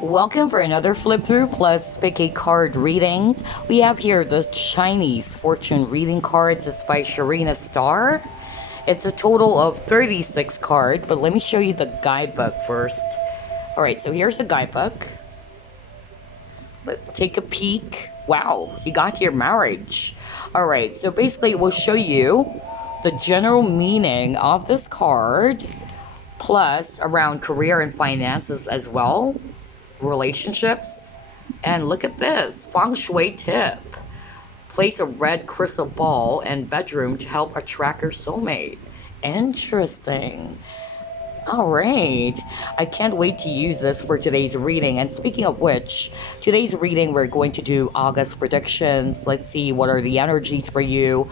Welcome for another flip through plus pick a card reading. We have here the Chinese fortune reading cards. It's by Sharina Star. It's a total of 36 cards, but let me show you the guidebook first. Alright, so here's the guidebook. Let's take a peek. Wow, you got your marriage. Alright, so basically it will show you the general meaning of this card, plus around career and finances as well, relationships. And look at this feng shui tip: place a red crystal ball in bedroom to help attract your soulmate. Interesting. All right, I can't wait to use this for today's reading. And speaking of which, today's reading we're going to do August predictions. Let's see what are the energies for you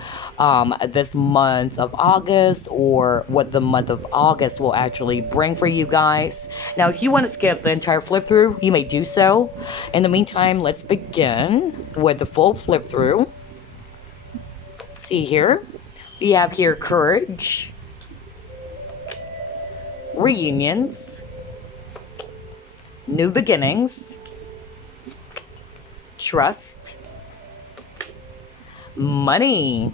this month of August, or what the month of August will actually bring for you guys. Now, if you want to skip the entire flip through, you may do so. In the meantime, let's begin with the full flip through. See here, we have here courage, reunions, new beginnings, trust, money,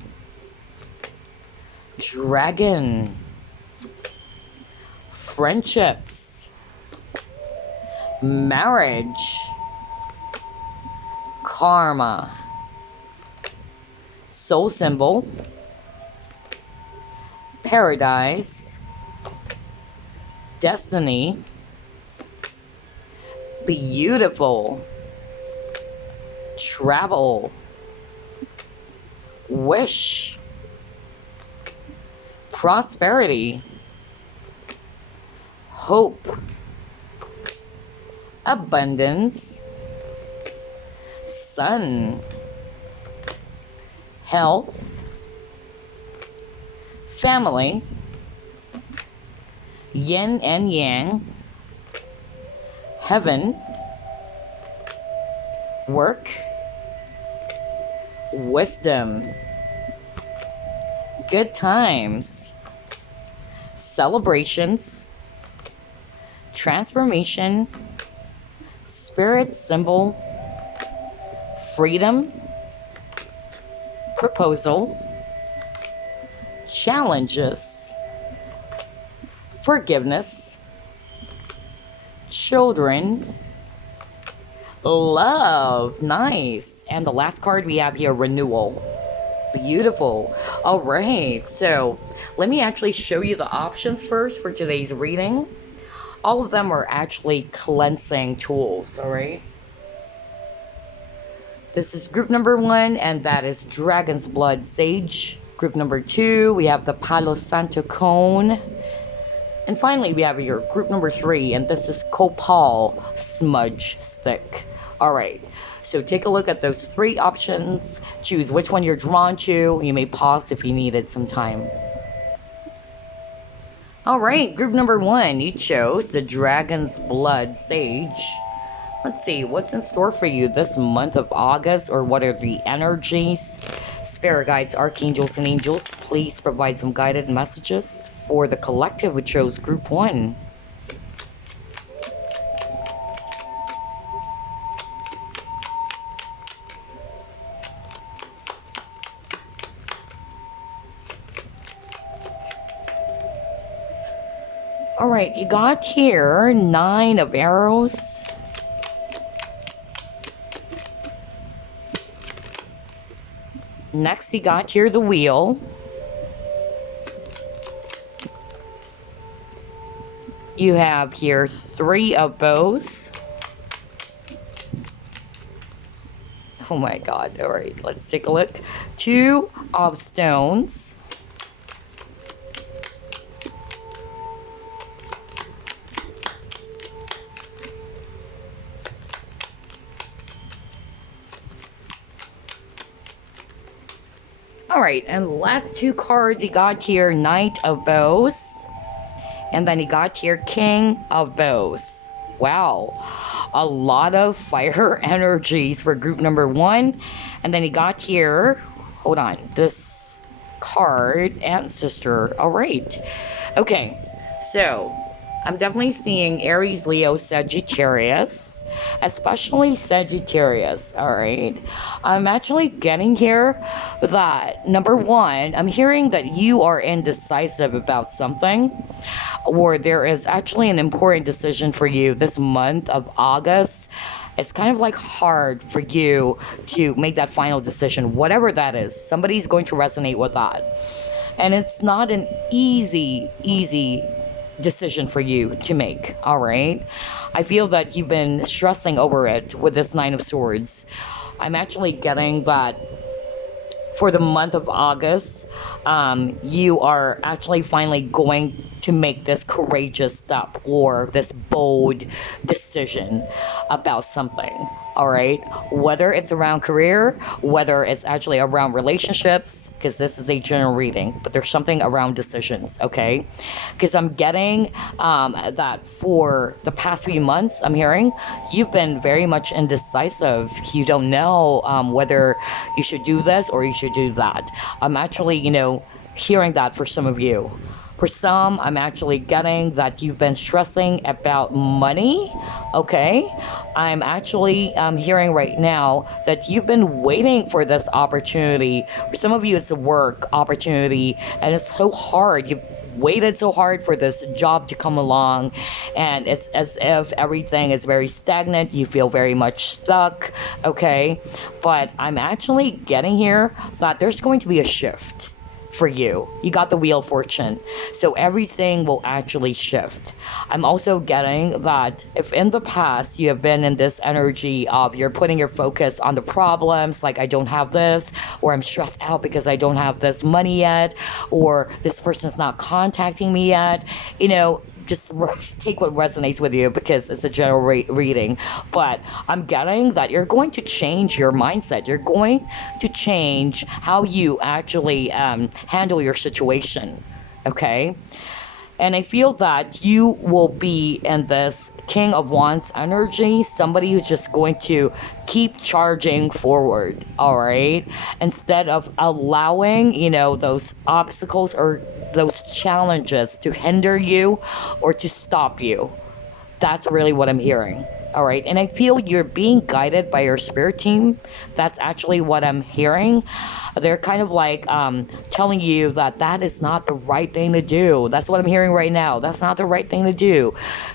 dragon, friendships, marriage, karma, soul symbol, paradise, destiny, beautiful, travel, wish, prosperity, hope, abundance, sun, health, family, yin and yang, heaven, work, wisdom, good times, celebrations, transformation, spirit symbol, freedom, proposal, challenges, forgiveness, children, love. Nice. And the last card we have here, renewal. Beautiful. All right, so let me actually show you the options first for today's reading. All of them are actually cleansing tools. All right, this is group number 1, and that is Dragon's Blood Sage. Group number 2, we have the Palo Santo Cone. And finally, we have your group number 3, and this is Copal Smudge Stick. All right, so take a look at those 3 options. Choose which one you're drawn to. You may pause if you needed some time. All right, group number 1, you chose the Dragon's Blood Sage. Let's see what's in store for you this month of August, or what are the energies. Spirit guides, archangels, and angels, please provide some guided messages for the collective who chose group 1. All right, you got here 9 of arrows. Next, you got here the wheel. You have here 3 of bows. Oh my god. All right, let's take a look. 2 of stones. All right, and the last 2 cards you got here, Knight of Bows. And then you got your King of Bows. Wow, a lot of fire energies for group number 1. And then you got here, hold on, card, Ancestor. All right. Okay, so I'm definitely seeing Aries, Leo, Sagittarius, especially Sagittarius. All right. I'm actually getting here that number one, I'm hearing that you are indecisive about something, or there is actually an important decision for you this month of August. It's kind of like hard for you to make that final decision, whatever that is. Somebody's going to resonate with that. And it's not an easy decision for you to make, all right? I feel that you've been stressing over it with this Nine of Swords. I'm actually getting that for the month of August, you are actually finally going to make this courageous step or this bold decision about something. All right, whether it's around career, whether it's actually around relationships, because this is a general reading, but there's something around decisions, okay? Because I'm getting that for the past few months, I'm hearing you've been very much indecisive. You don't know whether you should do this or you should do that. I'm actually, hearing that for some of you. For some, I'm actually getting that you've been stressing about money, okay? I'm actually hearing right now that you've been waiting for this opportunity. For some of you, it's a work opportunity, and it's so hard. You've waited so hard for this job to come along, and it's as if everything is very stagnant. You feel very much stuck, okay? But I'm actually getting here that there's going to be a shift for you. You got the Wheel of Fortune, so everything will actually shift. I'm also getting that if in the past you have been in this energy of you're putting your focus on the problems, like I don't have this, or I'm stressed out because I don't have this money yet, or this person's not contacting me yet, just take what resonates with you because it's a general reading. But I'm getting that you're going to change your mindset. You're going to change how you actually handle your situation, okay? And I feel that you will be in this King of Wands energy, somebody who's just going to keep charging forward, all right? Instead of allowing, those obstacles or those challenges to hinder you or to stop you. That's really what I'm hearing. All right. And I feel you're being guided by your spirit team. That's actually what I'm hearing. They're kind of like telling you that is not the right thing to do. That's what I'm hearing right now. That's not the right thing to do.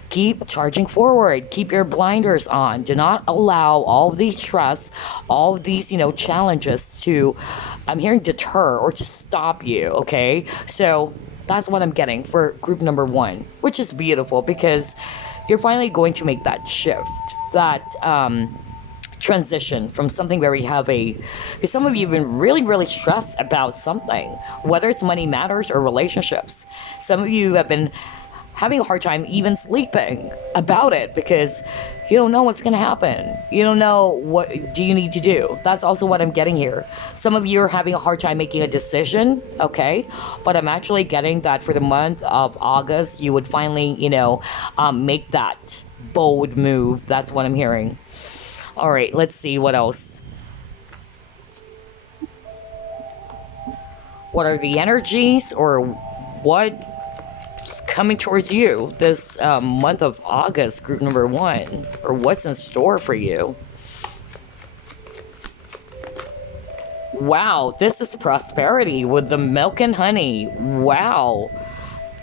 Keep charging forward. Keep your blinders on. Do not allow all of these stress, all of these, challenges to, I'm hearing, deter or to stop you. Okay. So that's what I'm getting for group number one, which is beautiful because you're finally going to make that shift, that transition from something very heavy. Because some of you have been really, really stressed about something, whether it's money matters or relationships. Some of you have been having a hard time even sleeping about it because you don't know what's going to happen. You don't know what do you need to do. That's also what I'm getting here. Some of you are having a hard time making a decision, okay? But I'm actually getting that for the month of August, you would finally, make that bold move. That's what I'm hearing. All right, let's see what else. What are the energies or what coming towards you this month of August, group number one, or what's in store for you? Wow, this is prosperity with the milk and honey. Wow,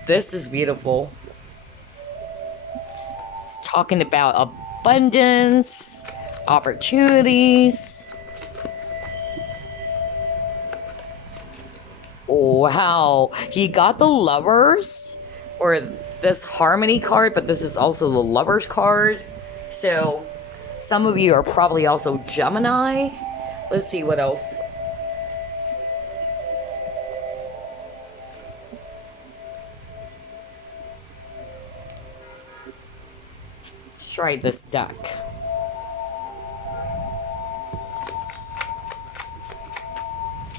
this is beautiful. It's talking about abundance, opportunities. Wow, he got the Lovers, or this Harmony card, but this is also the Lovers card. So some of you are probably also Gemini. Let's see what else. Let's try this deck.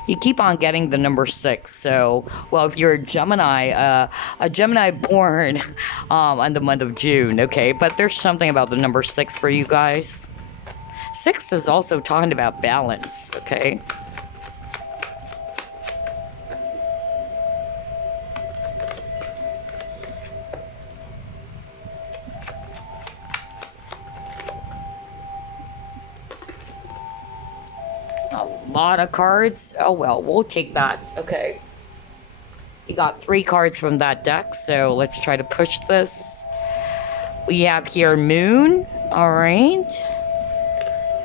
You keep on getting the number 6. So, well, if you're a Gemini born on the month of June, okay? But there's something about the number 6 for you guys. 6 is also talking about balance, okay? A lot of cards. Oh well, we'll take that. Okay. We got 3 cards from that deck, so let's try to push this. We have here Moon. All right.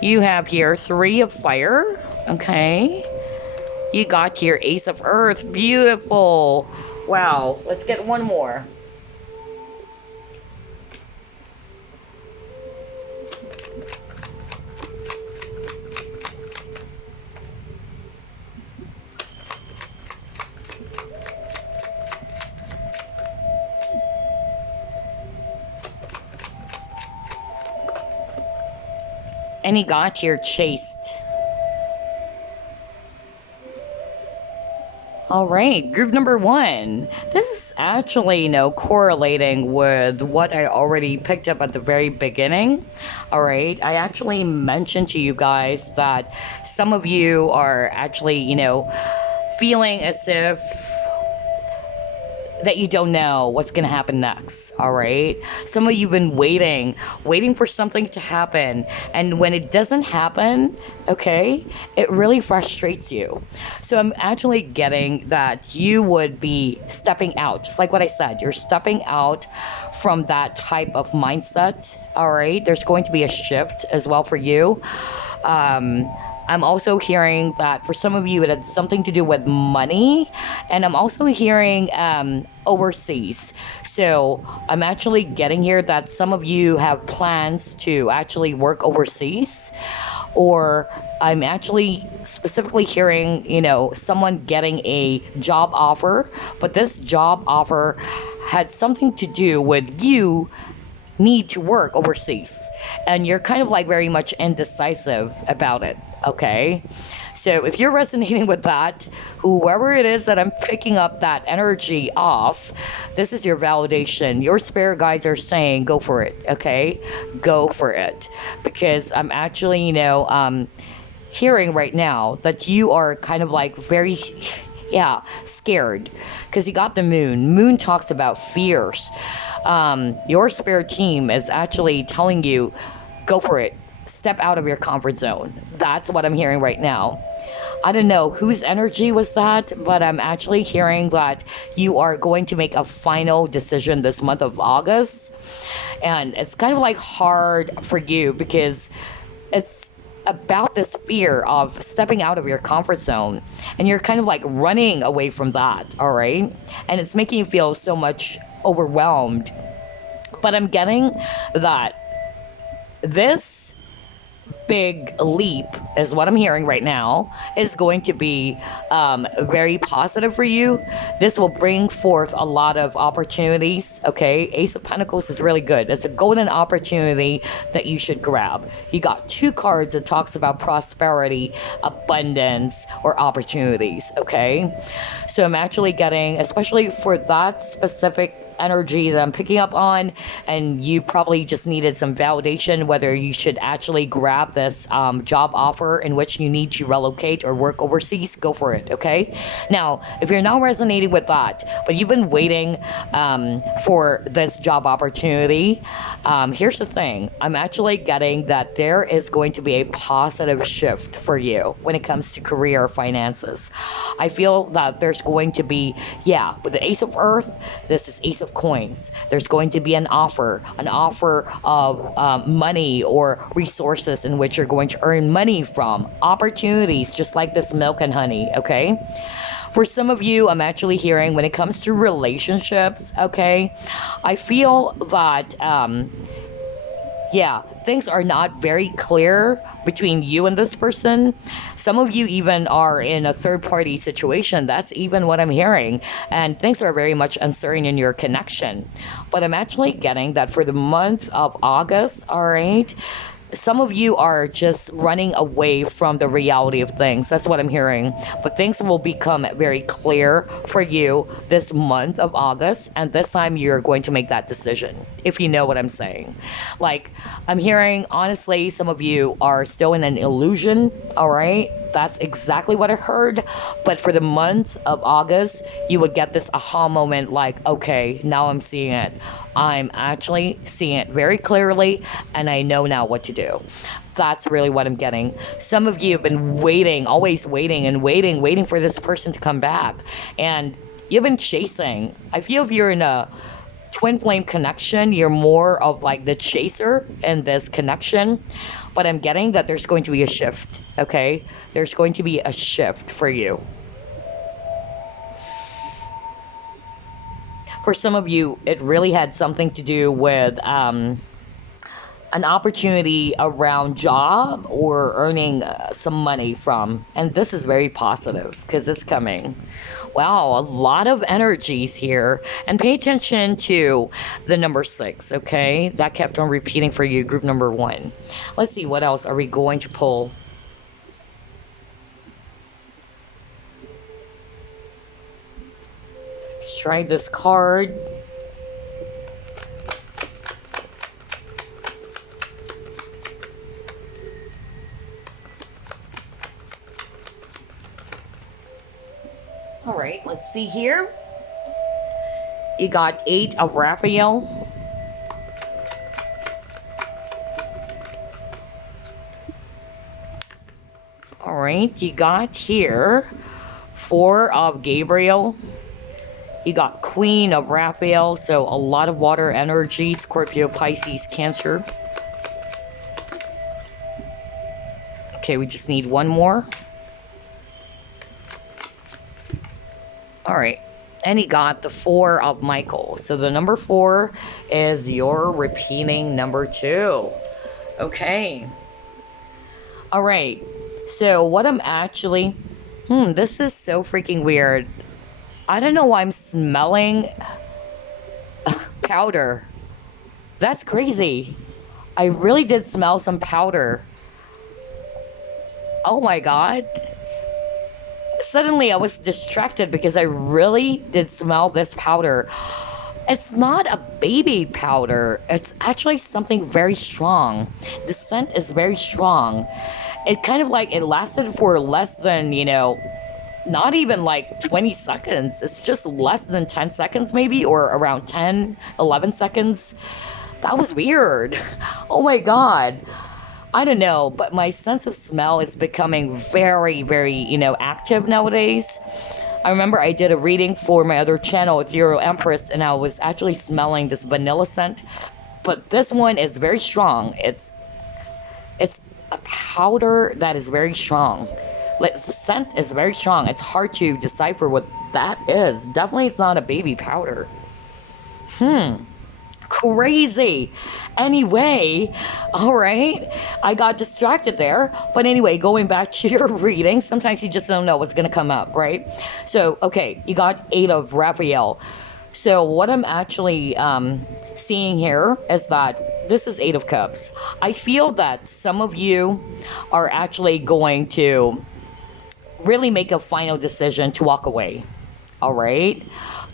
You have here 3 of Fire. Okay. You got here Ace of Earth. Beautiful. Wow. Let's get one more. And he got here Chased. All right, group number 1. This is actually, correlating with what I already picked up at the very beginning. All right, I actually mentioned to you guys that some of you are actually, feeling as if that you don't know what's gonna happen next. All right, some of you have been waiting for something to happen, and when it doesn't happen, okay, it really frustrates you. So I'm actually getting that you would be stepping out, just like what I said. You're stepping out from that type of mindset. All right, there's going to be a shift as well for you. I'm also hearing that for some of you it had something to do with money, and I'm also hearing overseas. So I'm actually getting here that some of you have plans to actually work overseas, or I'm actually specifically hearing, someone getting a job offer, but this job offer had something to do with you need to work overseas, and you're kind of like very much indecisive about it. Okay, so if you're resonating with that, whoever it is that I'm picking up that energy off, this is your validation. Your spirit guides are saying go for it. Okay, go for it, because I'm actually hearing right now that you are kind of like very scared, because you got the Moon talks about fears. Your spirit team is actually telling you go for it, step out of your comfort zone. That's what I'm hearing right now. I don't know whose energy was that, but I'm actually hearing that you are going to make a final decision this month of August, and it's kind of like hard for you because it's about this fear of stepping out of your comfort zone, and you're kind of like running away from that. All right, and it's making you feel so much overwhelmed. But I'm getting that this big leap is what I'm hearing right now is going to be very positive for you. This will bring forth a lot of opportunities. Okay, Ace of Pentacles is really good. It's a golden opportunity that you should grab. You got 2 cards that talks about prosperity, abundance, or opportunities. Okay, so I'm actually getting, especially for that specific energy that I'm picking up on, and you probably just needed some validation whether you should actually grab this job offer in which you need to relocate or work overseas. Go for it. Okay, now if you're not resonating with that, but you've been waiting for this job opportunity, here's the thing. I'm actually getting that there is going to be a positive shift for you when it comes to career finances. I feel that there's going to be, with the Ace of Earth, this is Ace of Coins. There's going to be an offer of money or resources in which you're going to earn money from. Opportunities, just like this milk and honey, okay? For some of you, I'm actually hearing when it comes to relationships, okay, I feel that things are not very clear between you and this person. Some of you even are in a third-party situation. That's even what I'm hearing. And things are very much uncertain in your connection. But I'm actually getting that for the month of August, all right, some of you are just running away from the reality of things. That's what I'm hearing. But things will become very clear for you this month of August, and this time you're going to make that decision, if you know what I'm saying. Like, I'm hearing, honestly, some of you are still in an illusion, all right, that's exactly what I heard. But for the month of August, you would get this aha moment like, okay, now I'm seeing it. I'm actually seeing it very clearly, and I know now what to do. That's really what I'm getting. Some of you have been waiting, always waiting and waiting for this person to come back. And you've been chasing. I feel if you're in a twin flame connection, you're more of like the chaser in this connection. But I'm getting that there's going to be a shift, okay? There's going to be a shift for you. For some of you, it really had something to do with an opportunity around job or earning some money from. And this is very positive because it's coming. Wow, a lot of energies here. And pay attention to the number 6, okay? That kept on repeating for you, group number 1. Let's see, what else are we going to pull? Let's try this card. All right, let's see here. You got 8 of Raphael. All right, you got here 4 of Gabriel. You got Queen of Raphael, so a lot of water energy, Scorpio, Pisces, Cancer. Okay, we just need one more. All right, and he got the 4 of Michael. So the number 4 is your repeating number 2. Okay. All right, so what I'm actually... this is so freaking weird. I don't know why I'm smelling powder. That's crazy. I really did smell some powder. Oh my God. Suddenly I was distracted because I really did smell this powder. It's not a baby powder. It's actually something very strong. The scent is very strong. It kind of like, it lasted for less than, not even like 20 seconds. It's just less than 10 seconds maybe, or around 10, 11 seconds. That was weird. Oh my God. I don't know, but my sense of smell is becoming very, very, active nowadays. I remember I did a reading for my other channel, Ethereal Empress, and I was actually smelling this vanilla scent. But this one is very strong. It's a powder that is very strong. Like, the scent is very strong. It's hard to decipher what that is. Definitely it's not a baby powder. Crazy. Anyway, all right, I got distracted there, but anyway, going back to your reading, sometimes you just don't know what's gonna come up, right? So okay, you got 8 of Raphael. So what I'm actually seeing here is that this is 8 of Cups. I feel that some of you are actually going to really make a final decision to walk away. All right,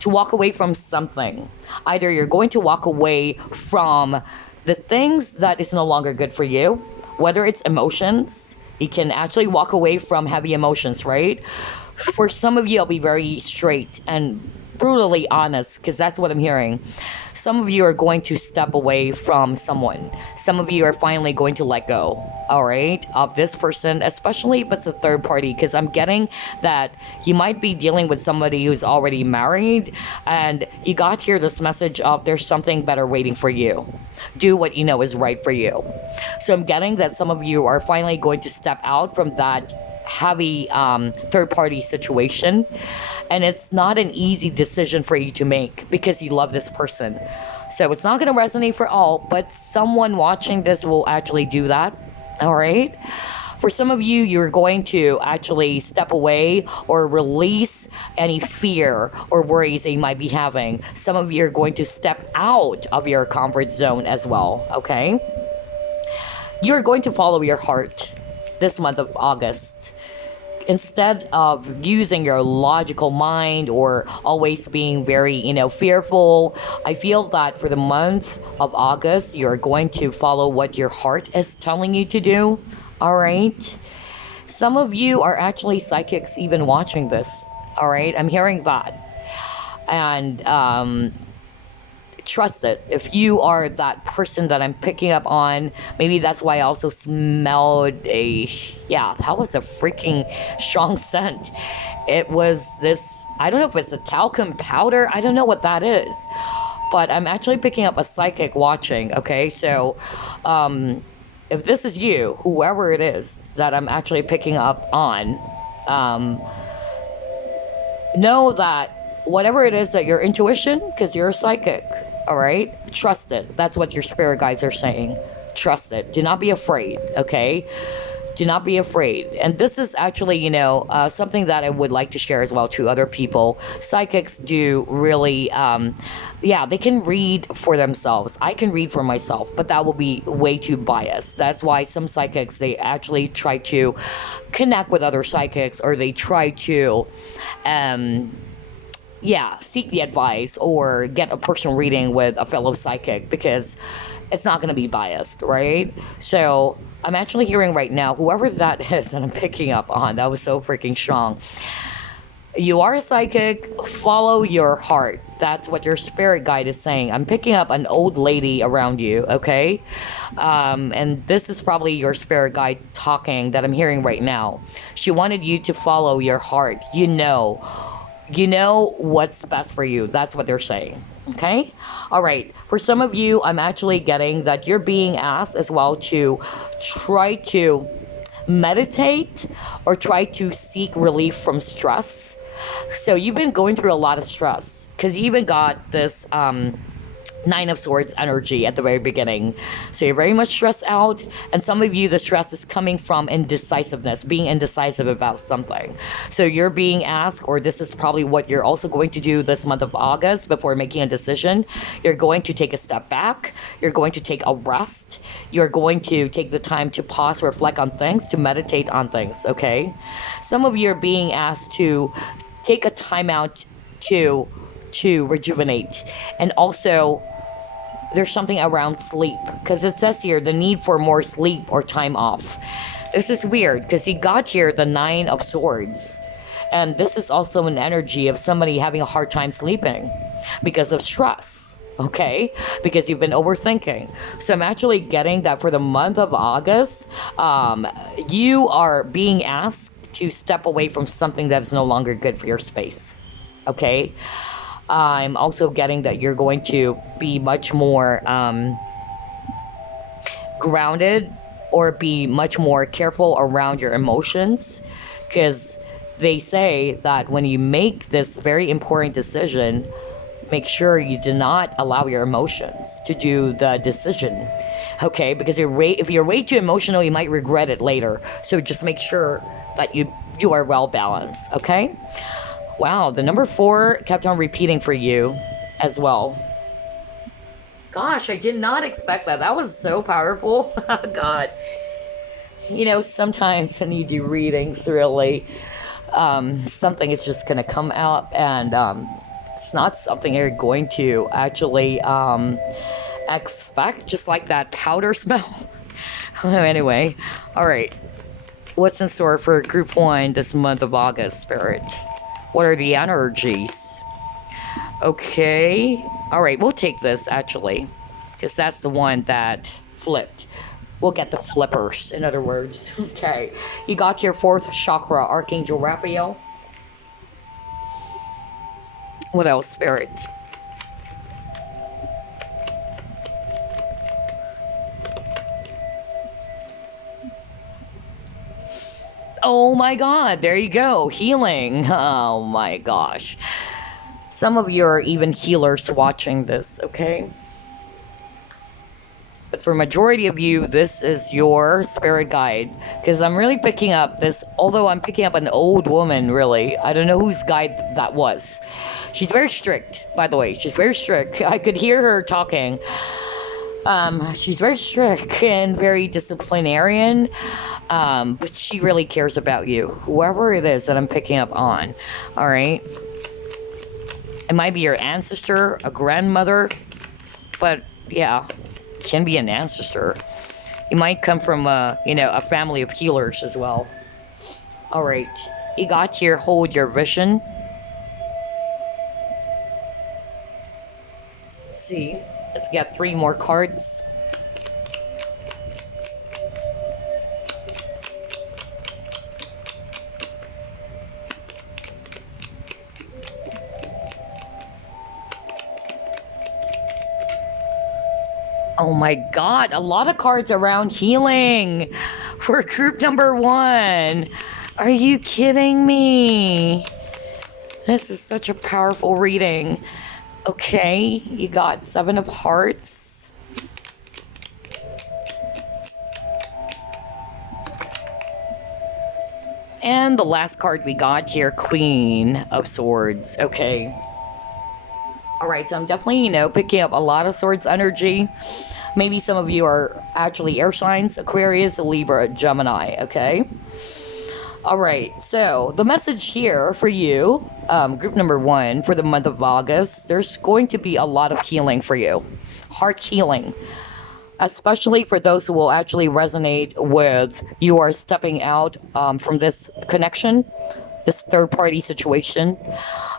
to walk away from something. Either you're going to walk away from the things that is no longer good for you, whether it's emotions. You can actually walk away from heavy emotions, right? For some of you, I'll be very straight and brutally honest, because that's what I'm hearing. Some of you are going to step away from someone. Some of you are finally going to let go, all right, of this person, especially if it's a third party, because I'm getting that you might be dealing with somebody who's already married, and you got here this message of there's something better waiting for you. Do what you know is right for you. So I'm getting that some of you are finally going to step out from that heavy third-party situation, and it's not an easy decision for you to make because you love this person. So it's not going to resonate for all, but someone watching this will actually do that. All right, for some of you, you're going to actually step away or release any fear or worries that you might be having. Some of you are going to step out of your comfort zone as well. Okay, you're going to follow your heart this month of August. Instead of using your logical mind or always being very, fearful, I feel that for the month of August, you're going to follow what your heart is telling you to do. All right. Some of you are actually psychics even watching this. All right, I'm hearing that. And trust it. If you are that person that I'm picking up on, maybe that's why I also smelled yeah, that was a freaking strong scent. It was this, I don't know if it's a talcum powder, I don't know what that is, but I'm actually picking up a psychic watching, okay? So, if this is you, whoever it is that I'm actually picking up on, know that whatever it is that your intuition, because you're a psychic, all right, trust it. That's what your spirit guides are saying. Trust it. Do not be afraid, okay? Do not be afraid. And this is actually, you know, something that I would like to share as well to other people. Psychics do really, yeah, they can read for themselves. I can read for myself, but that will be way too biased. That's why some psychics, they actually try to connect with other psychics, or they try to, yeah, seek the advice or get a personal reading with a fellow psychic, because it's not going to be biased, right? So I'm actually hearing right now, whoever that is that I'm picking up on, that was so freaking strong. You are a psychic, follow your heart. That's what your spirit guide is saying. I'm picking up an old lady around you, okay? And this is probably your spirit guide talking that I'm hearing right now. She wanted you to follow your heart. You know what's best for you. That's what they're saying. Okay? All right. For some of you, I'm actually getting that you're being asked as well to try to meditate or try to seek relief from stress. So you've been going through a lot of stress, because you even got this Nine of Swords energy at the very beginning. So you're very much stressed out, and some of you, the stress is coming from indecisiveness, being indecisive about something. So you're being asked, or this is probably what you're also going to do this month of August before making a decision. You're going to take a step back. You're going to take a rest. You're going to take the time to pause, reflect on things, to meditate on things, okay? Some of you are being asked to take a time out to rejuvenate. And also, there's something around sleep, because it says here the need for more sleep or time off. This is weird, because he got here the Nine of Swords, and this is also an energy of somebody having a hard time sleeping because of stress, okay? Because you've been overthinking. So I'm actually getting that for the month of August, you are being asked to step away from something that is no longer good for your space, okay? I'm also getting that you're going to be much more grounded, or be much more careful around your emotions, because they say that when you make this very important decision, make sure you do not allow your emotions to do the decision, okay? Because if you're way too emotional, you might regret it later. So just make sure that you are well balanced, okay? Wow, the number 4 kept on repeating for you as well. Gosh, I did not expect that. That was so powerful. Oh, God. You know, sometimes when you do readings, really, something is just going to come out, and it's not something you're going to actually expect, just like that powder smell. Anyway, all right. What's in store for Group 1 this month of August, Spirit? What are the energies? Okay. All right, we'll take this, actually, because that's the one that flipped. We'll get the flippers, in other words. Okay. You got your 4th chakra, Archangel Raphael. What else, Spirit? Oh my God, there you go. Healing. Oh my gosh. Some of you are even healers watching this, okay? But for majority of you, this is your spirit guide. Because I'm really picking up this, although I'm picking up an old woman, really. I don't know whose guide that was. She's very strict, by the way. She's very strict. I could hear her talking. She's very strict and very disciplinarian, but she really cares about you, whoever it is that I'm picking up on. All right, it might be your ancestor, a grandmother, but yeah, can be an ancestor. You might come from a family of healers as well. All right. You got here, hold your vision. Let's see. Let's get 3 more cards. Oh my god, a lot of cards around healing for group number 1. Are you kidding me? This is such a powerful reading. Okay, you got 7 of Hearts. And the last card we got here, Queen of Swords. Okay. Alright, so I'm definitely, picking up a lot of Swords energy. Maybe some of you are actually air signs, Aquarius, Libra, Gemini, okay? Alright, so the message here for you, group number 1, for the month of August, there's going to be a lot of healing for you. Heart healing. Especially for those who will actually resonate with you are stepping out from this connection, this third-party situation.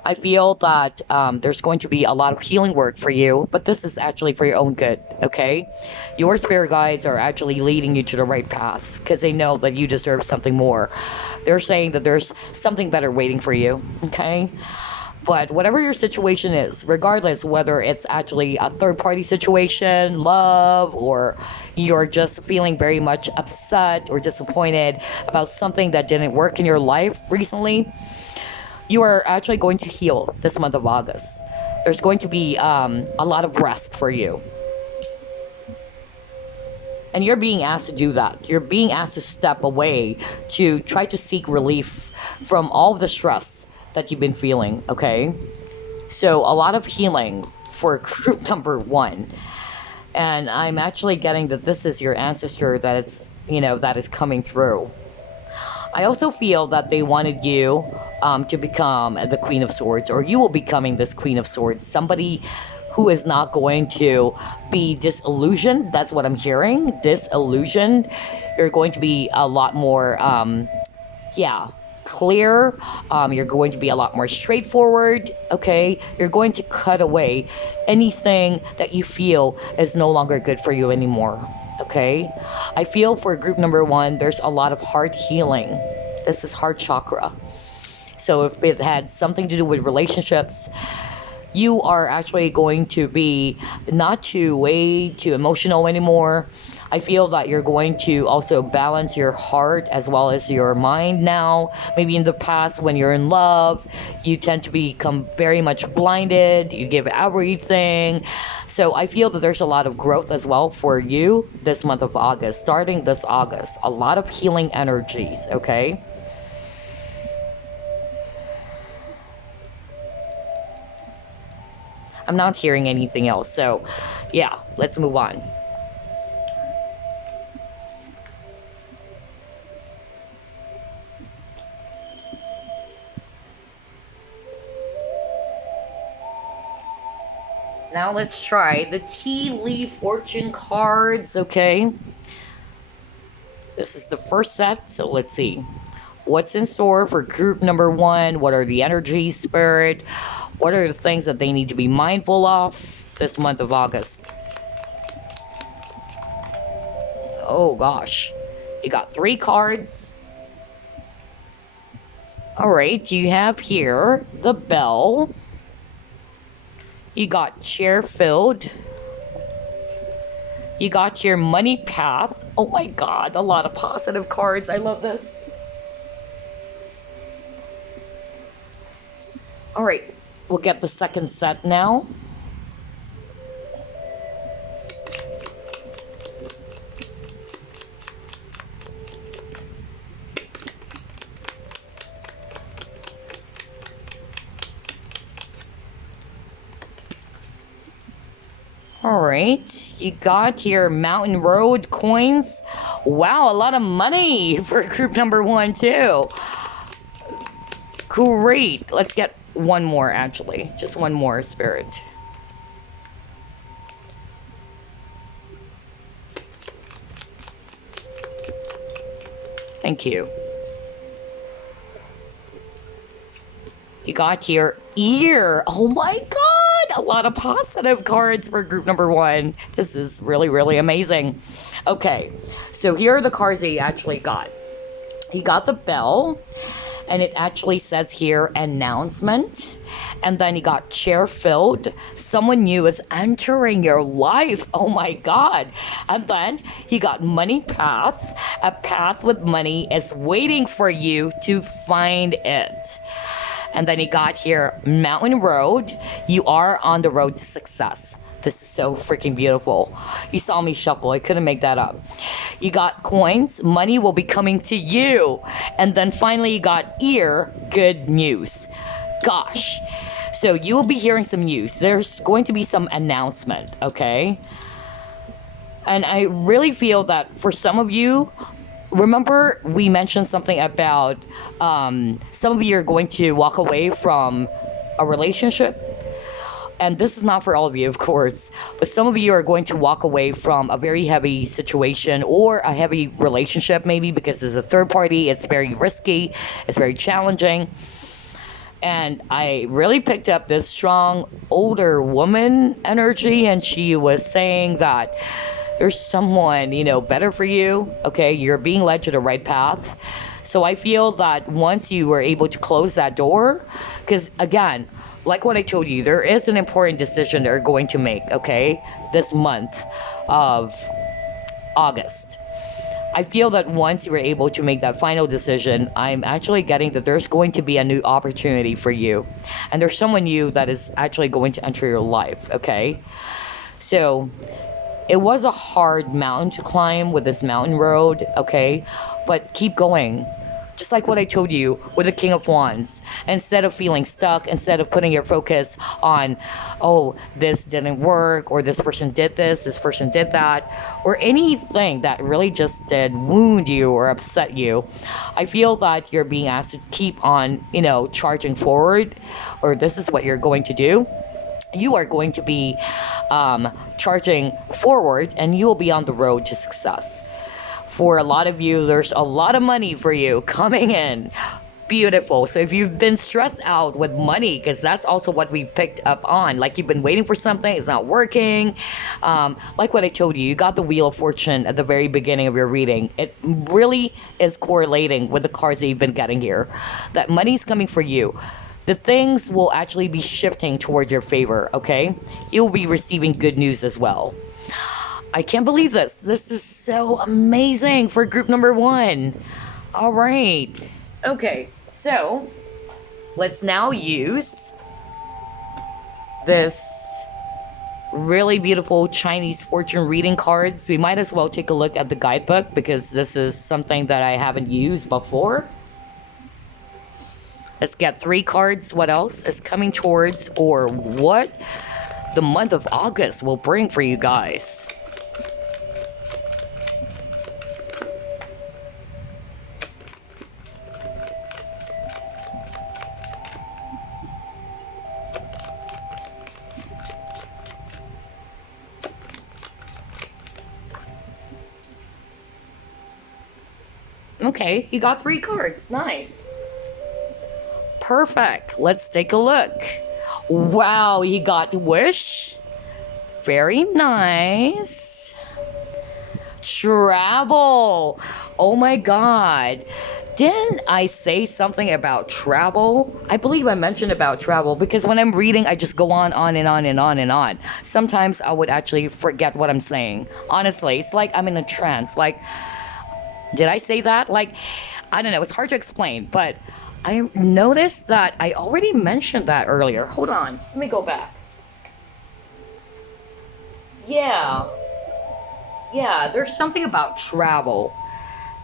I feel that there's going to be a lot of healing work for you, but this is actually for your own good, okay? Your spirit guides are actually leading you to the right path because they know that you deserve something more. They're saying that there's something better waiting for you, okay? But whatever your situation is, regardless whether it's actually a third-party situation, love, or you're just feeling very much upset or disappointed about something that didn't work in your life recently, you are actually going to heal this month of August. There's going to be a lot of rest for you. And you're being asked to do that. You're being asked to step away to try to seek relief from all of the stress that you've been feeling, okay? So a lot of healing for group number 1. And I'm actually getting that this is your ancestor that it's, that is coming through. I also feel that they wanted you to become the Queen of Swords, or you will be becoming this Queen of Swords. Somebody who is not going to be disillusioned. That's what I'm hearing. Disillusioned. You're going to be a lot more, clear. You're going to be a lot more straightforward, okay? You're going to cut away anything that you feel is no longer good for you anymore, okay? I feel for group number 1, there's a lot of heart healing. This is heart chakra. So if it had something to do with relationships, you are actually going to be not too way too emotional anymore. I feel that you're going to also balance your heart as well as your mind now. Maybe in the past when you're in love, you tend to become very much blinded. You give everything. So I feel that there's a lot of growth as well for you this month of August, starting this August. A lot of healing energies, okay? I'm not hearing anything else. So yeah, let's move on. Now let's try the tea leaf fortune cards, okay? This is the first set, so let's see. What's in store for group number 1? What are the energies, spirit? What are the things that they need to be mindful of this month of August? Oh gosh, you got 3 cards. All right, you have here the bell. You got chair filled. You got your money path. Oh my god, a lot of positive cards. I love this. All right, we'll get the second set now. All right, you got your Mountain Road coins. Wow, a lot of money for group number 1 too. Great. Let's get one more, actually. Just one more, spirit. Thank you. You got your ear. Oh my God. A lot of positive cards for group number 1. This is really, really amazing. Okay. So here are the cards that you actually got. You got the bell. And it actually says here, announcement. And then you got chair filled. Someone new is entering your life. Oh my God. And then you got money path. A path with money is waiting for you to find it. And then you got here, mountain road. You are on the road to success. This is so freaking beautiful. You saw me shuffle. I couldn't make that up. You got coins. Money will be coming to you. And then finally you got ear. Good news. Gosh. So you will be hearing some news. There's going to be some announcement, okay? And I really feel that for some of you, remember we mentioned something about some of you are going to walk away from a relationship. And this is not for all of you, of course, but some of you are going to walk away from a very heavy situation or a heavy relationship, maybe because there's a third party. It's very risky. It's very challenging. And I really picked up this strong older woman energy, and she was saying that there's someone, better for you. Okay, you're being led to the right path. So I feel that once you were able to close that door, because again, like what I told you, there is an important decision they're going to make, okay, this month of August. I feel that once you were able to make that final decision, I'm actually getting that there's going to be a new opportunity for you. And there's someone new that is actually going to enter your life, okay? So it was a hard mountain to climb with this mountain road, okay? But keep going. Just like what I told you with the King of Wands. Instead of feeling stuck, instead of putting your focus on, oh, this didn't work, or this person did this person did that, or anything that really just did wound you or upset you, I feel that you're being asked to keep on, charging forward, or this is what you're going to do. You are going to be charging forward, and you will be on the road to success. For a lot of you, there's a lot of money for you coming in. Beautiful. So if you've been stressed out with money, because that's also what we picked up on, like you've been waiting for something, it's not working. Like what I told you, you got the Wheel of Fortune at the very beginning of your reading. It really is correlating with the cards that you've been getting here. That money's coming for you. The things will actually be shifting towards your favor, okay? You'll be receiving good news as well. I can't believe this. This is so amazing for group number 1. All right. Okay, so let's now use this really beautiful Chinese fortune reading cards. We might as well take a look at the guidebook because this is something that I haven't used before. Let's get 3 cards. What else is coming towards, or what the month of August will bring for you guys? Okay, you got 3 cards. Nice. Perfect. Let's take a look. Wow, you got Wish. Very nice. Travel. Oh my God. Didn't I say something about travel? I believe I mentioned about travel because when I'm reading, I just go on and on and on and on. Sometimes I would actually forget what I'm saying. Honestly, it's like I'm in a trance. Like, did I say that? Like, I don't know. It's hard to explain, but I noticed that I already mentioned that earlier. Hold on. Let me go back. Yeah, there's something about travel,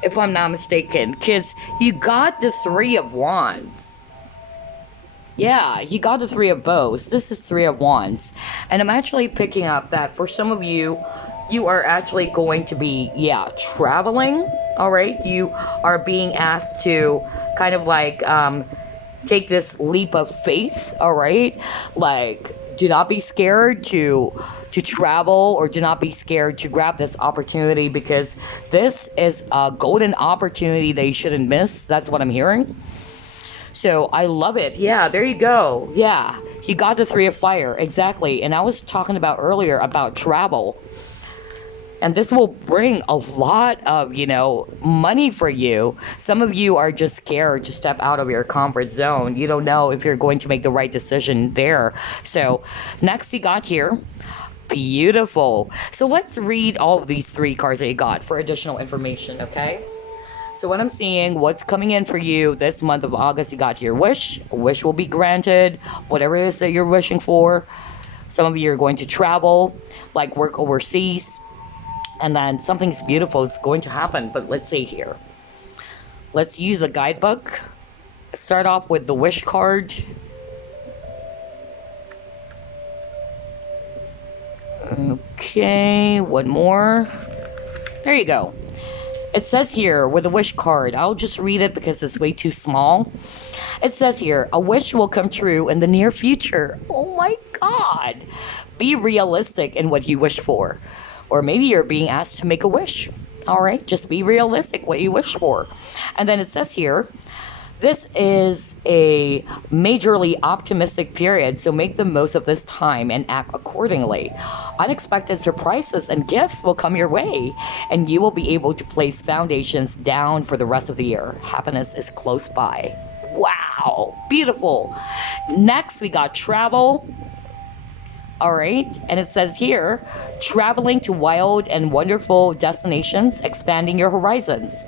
if I'm not mistaken, because you got the 3 of Wands. Yeah, you got the 3 of Bows. This is 3 of Wands. And I'm actually picking up that for some of you, you are actually going to be, traveling, all right? You are being asked to kind of like take this leap of faith, all right? Like, do not be scared to travel, or do not be scared to grab this opportunity, because this is a golden opportunity that you shouldn't miss. That's what I'm hearing. So I love it. Yeah, there you go. Yeah, he got the Three of Fire. Exactly. And I was talking about earlier about travel. And this will bring a lot of, money for you. Some of you are just scared to step out of your comfort zone. You don't know if you're going to make the right decision there. So next you got here. Beautiful. So let's read all of these three cards that you got for additional information, okay? So what I'm seeing, what's coming in for you this month of August, you got your wish. A wish will be granted. Whatever it is that you're wishing for. Some of you are going to travel, like work overseas. And then something beautiful is going to happen. But let's see here. Let's use a guidebook. Start off with the wish card. Okay, one more. There you go. It says here with the wish card, I'll just read it because it's way too small. It says here, a wish will come true in the near future. Oh my God. Be realistic in what you wish for. Or maybe you're being asked to make a wish. All right, just be realistic what you wish for. And then it says here, this is a majorly optimistic period, so make the most of this time and act accordingly. Unexpected surprises and gifts will come your way, and you will be able to place foundations down for the rest of the year. Happiness is close by. Wow, beautiful. Next, we got travel. All right, and it says here, traveling to wild and wonderful destinations, expanding your horizons.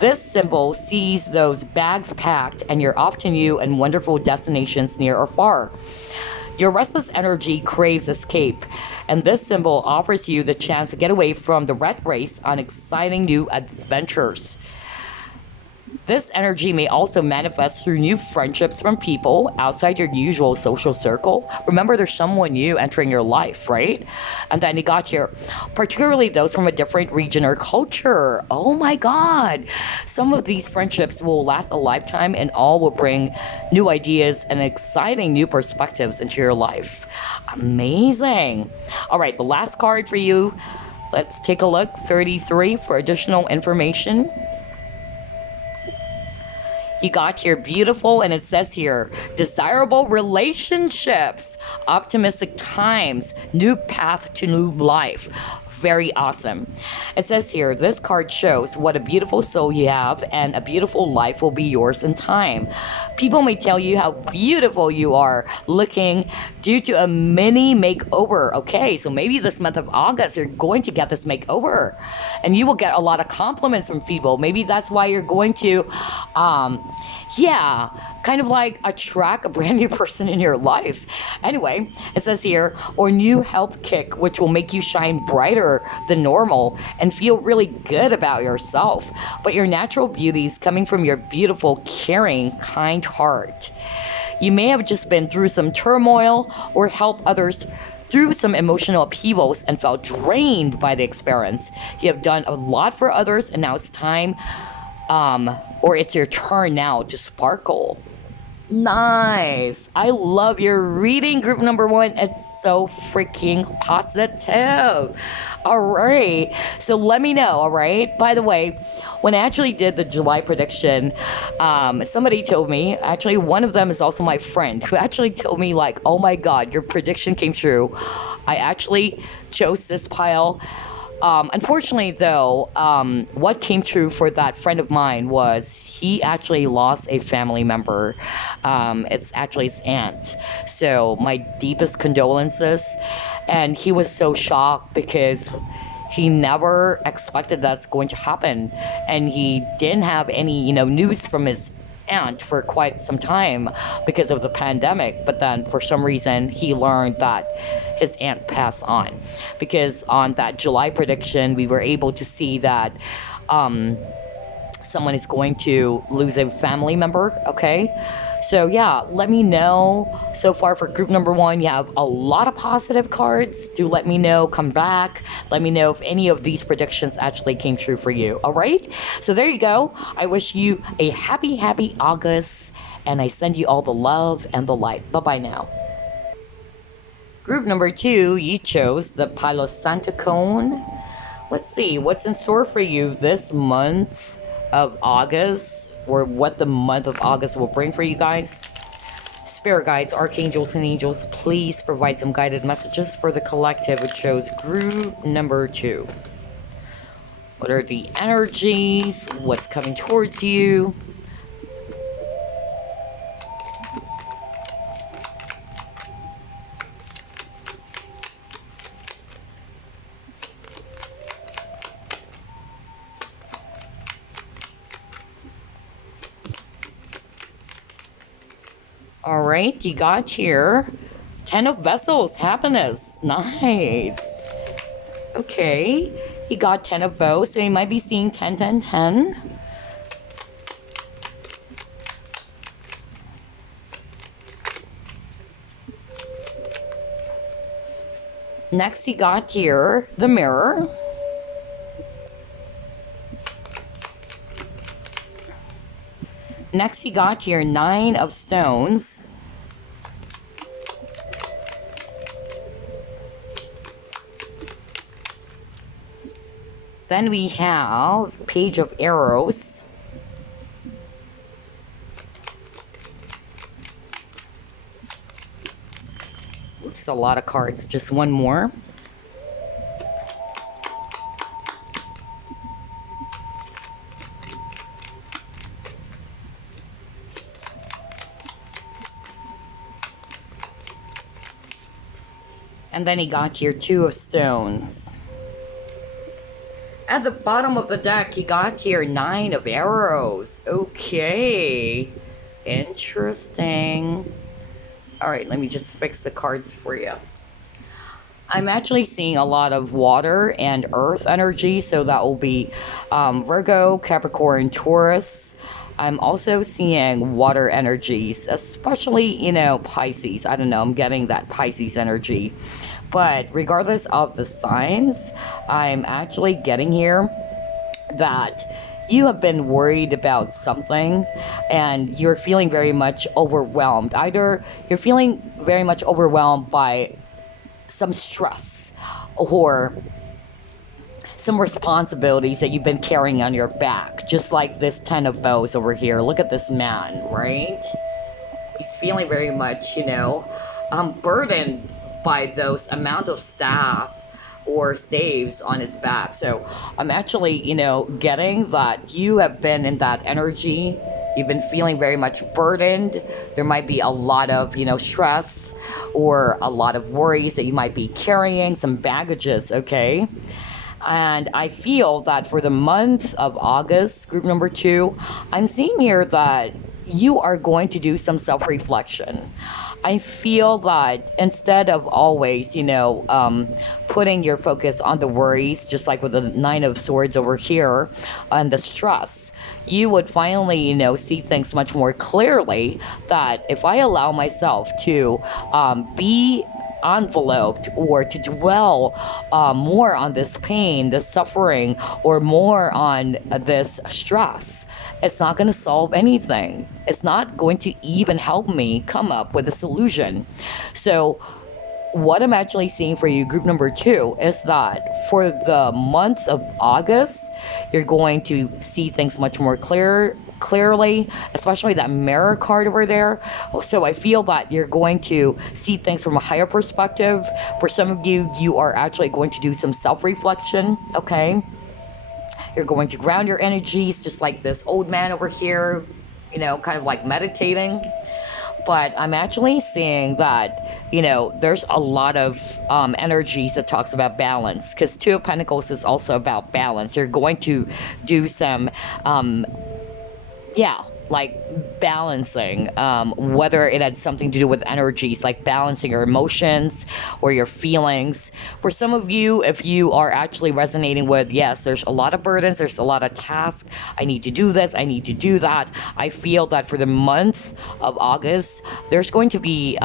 This symbol sees those bags packed and you're off to new and wonderful destinations near or far. Your restless energy craves escape, and this symbol offers you the chance to get away from the rat race on exciting new adventures. This energy may also manifest through new friendships from people outside your usual social circle. Remember, there's someone new entering your life, right? And then you got here, particularly those from a different region or culture. Oh my God. Some of these friendships will last a lifetime and all will bring new ideas and exciting new perspectives into your life. Amazing. All right, the last card for you. Let's take a look. 33 for additional information. You got here beautiful, and it says here, desirable relationships, optimistic times, new path to new life. Very awesome. It says here, this card shows what a beautiful soul you have and a beautiful life will be yours in time. People may tell you how beautiful you are looking due to a mini makeover. Okay, so maybe this month of August, you're going to get this makeover and you will get a lot of compliments from people. Maybe that's why you're going to, kind of like attract a brand new person in your life. Anyway, it says here, or new health kick, which will make you shine brighter than normal and feel really good about yourself. But your natural beauty is coming from your beautiful, caring, kind heart. You may have just been through some turmoil or helped others through some emotional upheavals and felt drained by the experience. You have done a lot for others and now it's time or it's your turn now to sparkle. Nice. I love your reading, group number 1. It's so freaking positive. All right. So let me know. All right. By the way, when I actually did the July prediction, somebody told me, actually, one of them is also my friend who actually told me like, oh my God, your prediction came true. I actually chose this pile. Unfortunately, though, what came true for that friend of mine was he actually lost a family member. It's actually his aunt. So my deepest condolences. And he was so shocked because he never expected that's going to happen. And he didn't have any, news from his aunt for quite some time because of the pandemic, but then for some reason he learned that his aunt passed on. Because on that July prediction we were able to see that someone is going to lose a family member. Okay, so yeah, let me know. So far for group number 1, you have a lot of positive cards. Do let me know, come back, let me know if any of these predictions actually came true for you. All right, so there you go. I wish you a happy August, and I send you all the love and the light. Bye bye now. Group number 2, you chose the Palo Santo cone. Let's see what's in store for you this month of August, or what the month of August will bring for you guys. Spirit guides, archangels, and angels, please provide some guided messages for the collective. It shows group number 2. What are the energies? What's coming towards you? All right, you got here 10 of Vessels, happiness. Nice. Okay, you got 10 of those, so you might be seeing 10, 10, 10. Next, you got here the Mirror. Next, you got here 9 of Stones. Then we have Page of Arrows. Oops, a lot of cards. Just one more. And then he got here 2 of Stones. At the bottom of the deck, he got here 9 of Arrows. Okay. Interesting. Alright, let me just fix the cards for you. I'm actually seeing a lot of water and earth energy, so that will be Virgo, Capricorn, Taurus. I'm also seeing water energies, especially, you know, Pisces. I don't know, I'm getting that Pisces energy. But regardless of the signs, I'm actually getting here that you have been worried about something and you're feeling very much overwhelmed. Either you're feeling very much overwhelmed by some stress or some responsibilities that you've been carrying on your back, just like this 10 of Bows over here. Look at this man, right? He's feeling very much, you know, burdened by those amount of staff or staves on his back. So I'm actually, you know, getting that you have been in that energy. You've been feeling very much burdened. There might be a lot of, you know, stress or a lot of worries that you might be carrying, some baggages, okay? And I feel that for the month of August, group number 2, I'm seeing here that you are going to do some self-reflection. I feel that instead of always, you know, putting your focus on the worries, just like with the 9 of Swords over here, and the stress, you would finally, you know, see things much more clearly, that if I allow myself to be enveloped or to dwell more on this pain, this suffering, or more on this stress, it's not going to solve anything. It's not going to even help me come up with a solution. So what I'm actually seeing for you, group number 2, is that for the month of August, you're going to see things much more clearly, especially that Mirror card over there. So I feel that you're going to see things from a higher perspective. For some of you, you are actually going to do some self-reflection, okay? You're going to ground your energies, just like this old man over here, you know, kind of like meditating. But I'm actually seeing that, you know, there's a lot of energies that talks about balance, because 2 of Pentacles is also about balance. You're going to do some, like balancing, whether it had something to do with energies, like balancing your emotions or your feelings. For some of you, if you are actually resonating with, yes, there's a lot of burdens, there's a lot of tasks, I need to do this, I need to do that, I feel that for the month of August, there's going to be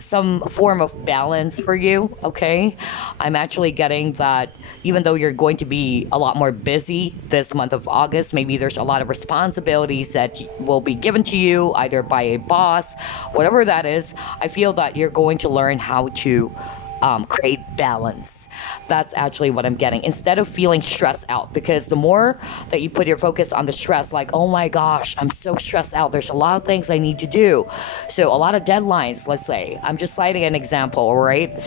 some form of balance for you, okay? I'm actually getting that even though you're going to be a lot more busy this month of August, maybe there's a lot of responsibilities that will be given to you either by a boss, whatever that is, I feel that you're going to learn how to create balance. That's actually what I'm getting. Instead of feeling stressed out, because the more that you put your focus on the stress, like, oh my gosh, I'm so stressed out. There's a lot of things I need to do. So a lot of deadlines, let's say. I'm just citing an example, right?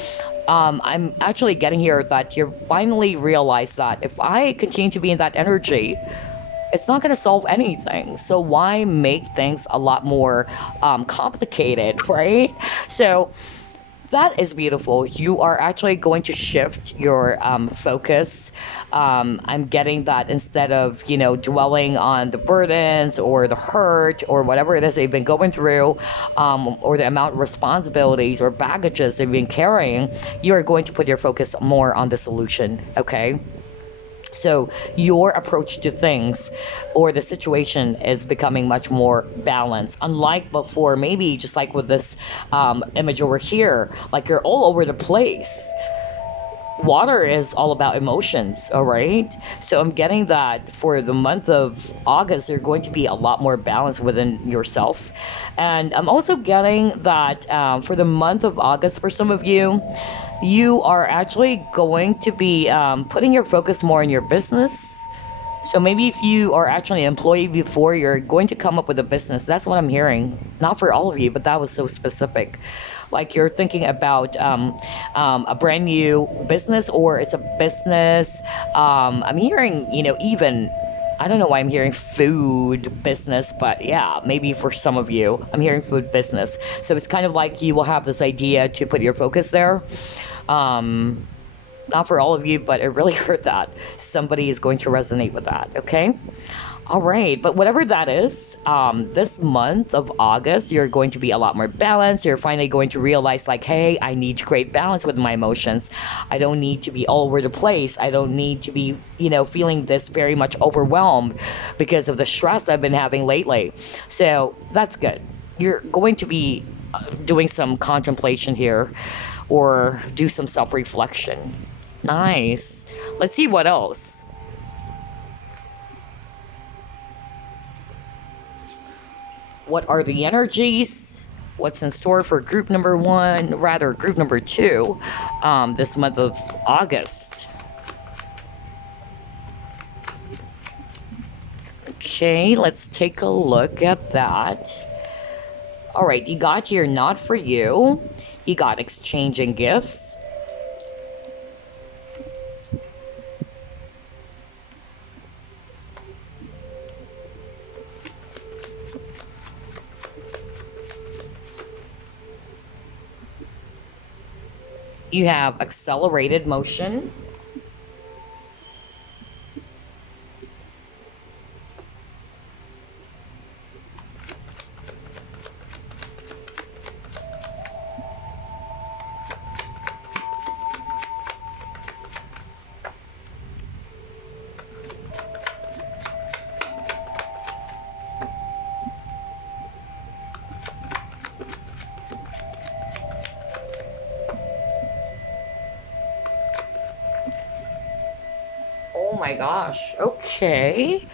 I'm actually getting here that you finally realize that if I continue to be in that energy, it's not going to solve anything. So why make things a lot more complicated, right? So that is beautiful. You are actually going to shift your focus. I'm getting that instead of, dwelling on the burdens or the hurt or whatever it is they've been going through, or the amount of responsibilities or baggages they've been carrying, you are going to put your focus more on the solution, okay? So your approach to things or the situation is becoming much more balanced. Unlike before, maybe just like with this image over here, like you're all over the place. Water is all about emotions, all right? So I'm getting that for the month of August, you're going to be a lot more balanced within yourself. And I'm also getting that for the month of August, for some of you, you are actually going to be putting your focus more in your business. So maybe if you are actually an employee before, you're going to come up with a business. That's what I'm hearing. Not for all of you, but that was so specific. Like you're thinking about a brand new business, or it's a business. I'm hearing, even, I don't know why I'm hearing food business, but yeah, maybe for some of you, I'm hearing food business. So it's kind of like you will have this idea to put your focus there. Not for all of you, but it really hurt that. Somebody is going to resonate with that, okay? All right, but whatever that is, this month of August, you're going to be a lot more balanced. You're finally going to realize like, hey, I need to create balance with my emotions. I don't need to be all over the place. I don't need to be, feeling this very much overwhelmed because of the stress I've been having lately. So that's good. You're going to be doing some contemplation here or do some self-reflection. Nice. Let's see what else. What are the energies? What's in store for group number 1, rather group number 2, this month of August? Okay, let's take a look at that. All right, you got your not for you. You got exchanging gifts. You have accelerated motion. Oh my gosh, okay.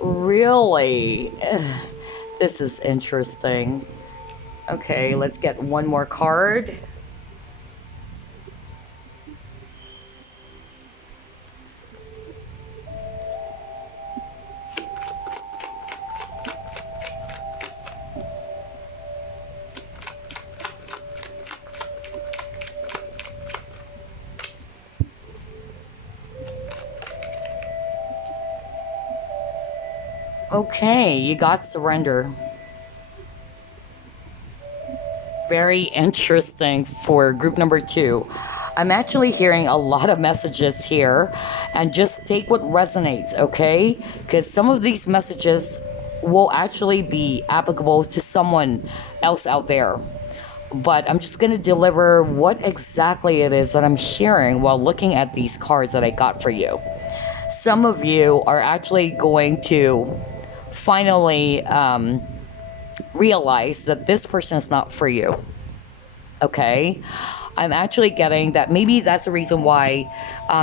Really? This is interesting. Okay, let's get one more card. Okay, you got surrender. Very interesting for group number 2. I'm actually hearing a lot of messages here, and just take what resonates, okay? Because some of these messages will actually be applicable to someone else out there. But I'm just going to deliver what exactly it is that I'm hearing while looking at these cards that I got for you. Some of you are actually going to finally realize that this person is not for you, okay? I'm actually getting that maybe that's the reason why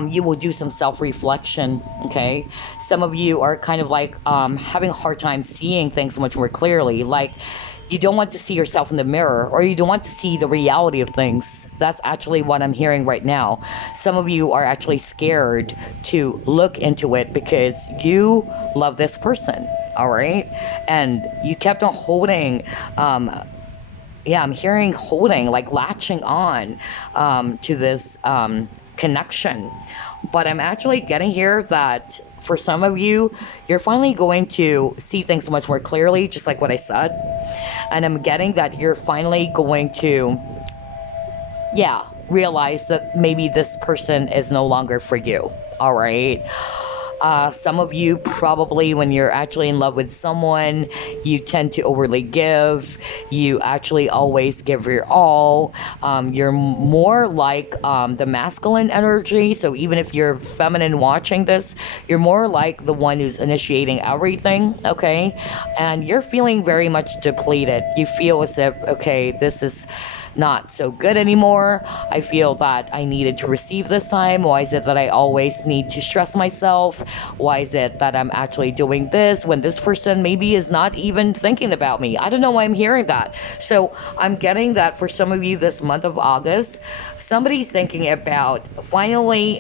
you will do some self-reflection, okay? Some of you are kind of like having a hard time seeing things much more clearly. Like You don't want to see yourself in the mirror, or you don't want to see the reality of things. That's actually what I'm hearing right now. Some of you are actually scared to look into it because you love this person, all right? And you kept on holding, yeah, I'm hearing holding, like latching on to this connection. But I'm actually getting here that for some of you, you're finally going to see things much more clearly, just like what I said. And I'm getting that you're finally going to, yeah, realize that maybe this person is no longer for you. All right. Some of you probably, when you're actually in love with someone, you tend to overly give. You actually always give your all. You're more like the masculine energy. So even if you're feminine watching this, you're more like the one who's initiating everything, okay? And you're feeling very much depleted. You feel as if, okay, this is not so good anymore. I feel that I needed to receive this time. Why is it that I always need to stress myself? Why is it that I'm actually doing this when this person maybe is not even thinking about me? I don't know why I'm hearing that. So I'm getting that for some of you this month of August, somebody's thinking about finally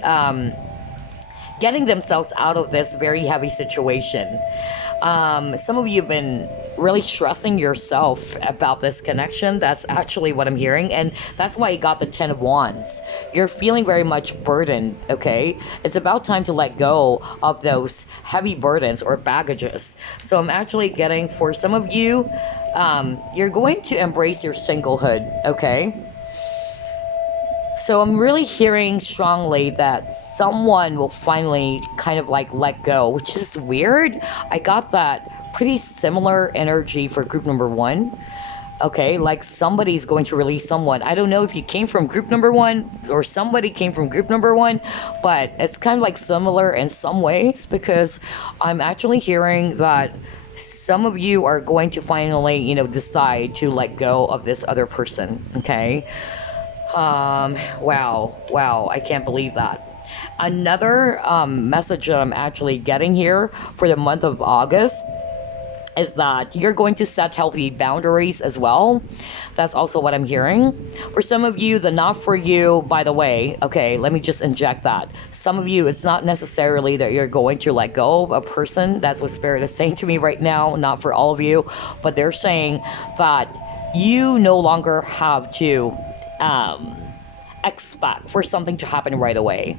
getting themselves out of this very heavy situation. Some of you have been really stressing yourself about this connection. That's actually what I'm hearing. And that's why you got the 10 of Wands. You're feeling very much burdened, okay? It's about time to let go of those heavy burdens or baggages. So I'm actually getting, for some of you, you're going to embrace your singlehood, okay? So I'm really hearing strongly that someone will finally kind of like let go, which is weird. I got that pretty similar energy for group number 1. Okay, like somebody's going to release someone. I don't know if you came from group number 1 or somebody came from group number 1, but it's kind of like similar in some ways, because I'm actually hearing that some of you are going to finally, decide to let go of this other person, okay? Wow, I can't believe that. Another message that I'm actually getting here for the month of August is that you're going to set healthy boundaries as well. That's also what I'm hearing. For some of you, the not for you, by the way, okay, let me just inject that. Some of you, it's not necessarily that you're going to let go of a person. That's what Spirit is saying to me right now, not for all of you, but they're saying that you no longer have to expect for something to happen right away.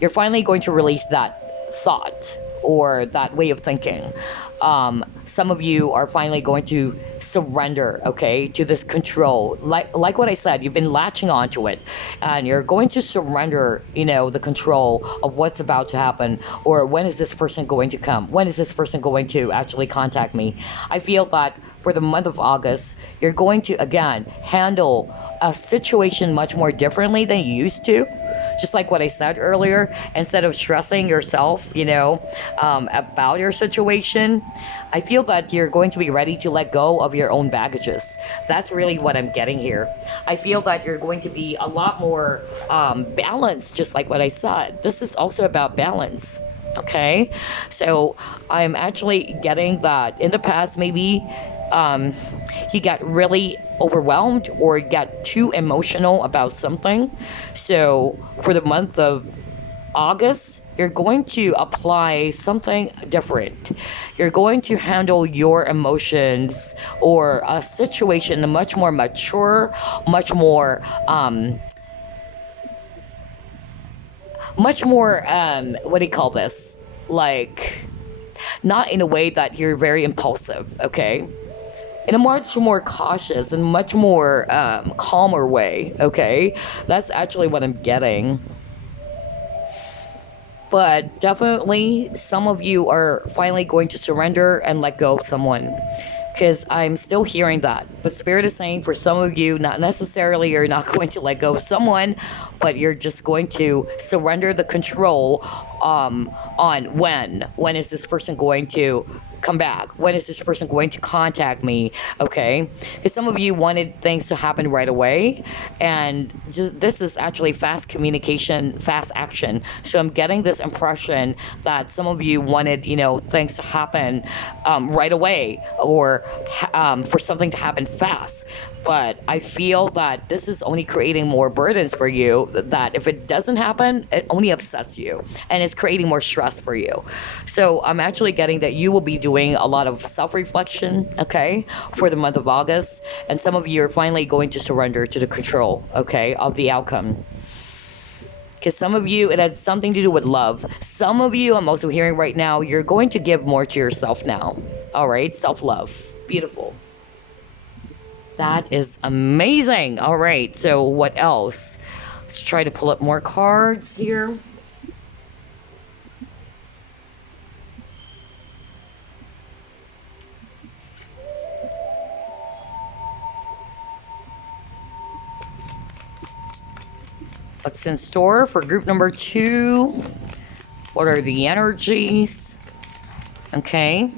You're finally going to release that thought or that way of thinking. Some of you are finally going to surrender, okay, to this control. Like what I said, you've been latching onto it, and you're going to surrender, the control of what's about to happen, or when is this person going to come? When is this person going to actually contact me? I feel that for the month of August, you're going to, again, handle a situation much more differently than you used to. Just like what I said earlier, instead of stressing yourself, about your situation, I feel that you're going to be ready to let go of your own baggages. That's really what I'm getting here. I feel that you're going to be a lot more balanced, just like what I said. This is also about balance. Okay, so I'm actually getting that in the past, maybe he got really overwhelmed or got too emotional about something. So for the month of August, you're going to apply something different. You're going to handle your emotions or a situation in a much more mature, much more what do you call this? Like, not in a way that you're very impulsive, okay? In a much more cautious and much more calmer way, okay? That's actually what I'm getting. But definitely, some of you are finally going to surrender and let go of someone, because I'm still hearing that. But Spirit is saying for some of you, not necessarily you're not going to let go of someone, but you're just going to surrender the control on when is this person going to come back, when is this person going to contact me, okay? Because some of you wanted things to happen right away, and this is actually fast communication, fast action. So I'm getting this impression that some of you wanted, you know, things to happen right away, or for something to happen fast. But I feel that this is only creating more burdens for you, that if it doesn't happen, it only upsets you and it's creating more stress for you. So I'm actually getting that you will be doing a lot of self-reflection, okay, for the month of August. And some of you are finally going to surrender to the control, okay, of the outcome. Because some of you, it had something to do with love. Some of you, I'm also hearing right now, you're going to give more to yourself now. All right, self-love. Beautiful. That is amazing. All right, so what else? Let's try to pull up more cards here. What's in store for group number 2? What are the energies? Okay.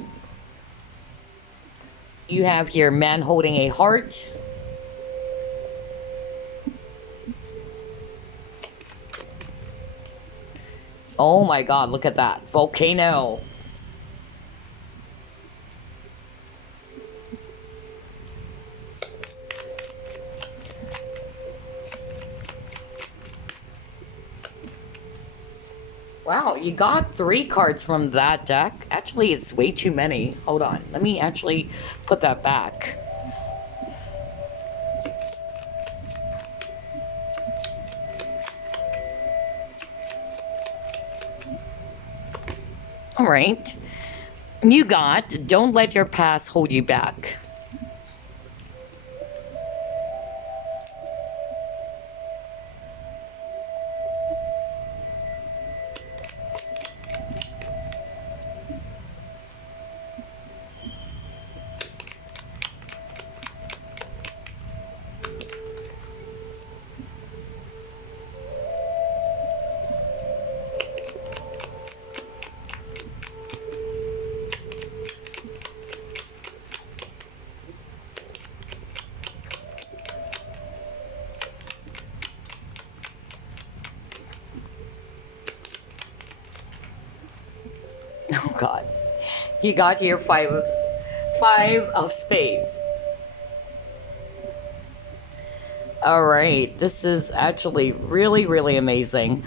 You have here man holding a heart. Oh my God, look at that. Volcano. Wow, you got 3 cards from that deck. Actually, it's way too many. Hold on. Let me actually put that back. All right. You got don't let your past hold you back. Oh God. You got here 5 of spades. All right, this is actually really, really amazing.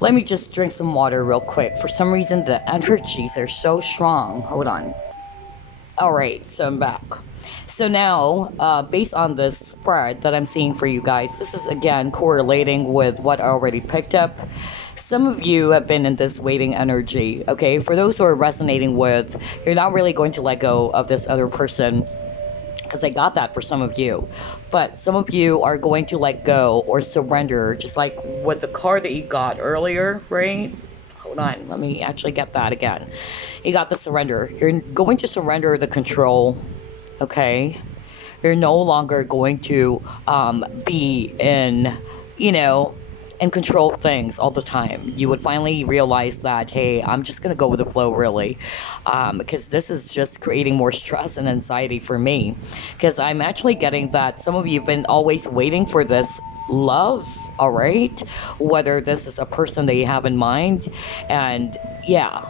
Let me just drink some water real quick. For some reason, the energies are so strong. Hold on. All right, so I'm back. So now, based on this spread that I'm seeing for you guys, this is again correlating with what I already picked up. Some of you have been in this waiting energy, okay? For those who are resonating with, you're not really going to let go of this other person, because I got that for some of you. But some of you are going to let go or surrender, just like with the card that you got earlier, right? Hold on, let me actually get that again. You got the surrender. You're going to surrender the control, okay? You're no longer going to be in, you know, and control things all the time. You would finally realize that, hey, I'm just gonna go with the flow, really, because this is just creating more stress and anxiety for me, because I'm actually getting that some of you have been always waiting for this love, all right, whether this is a person that you have in mind. And yeah,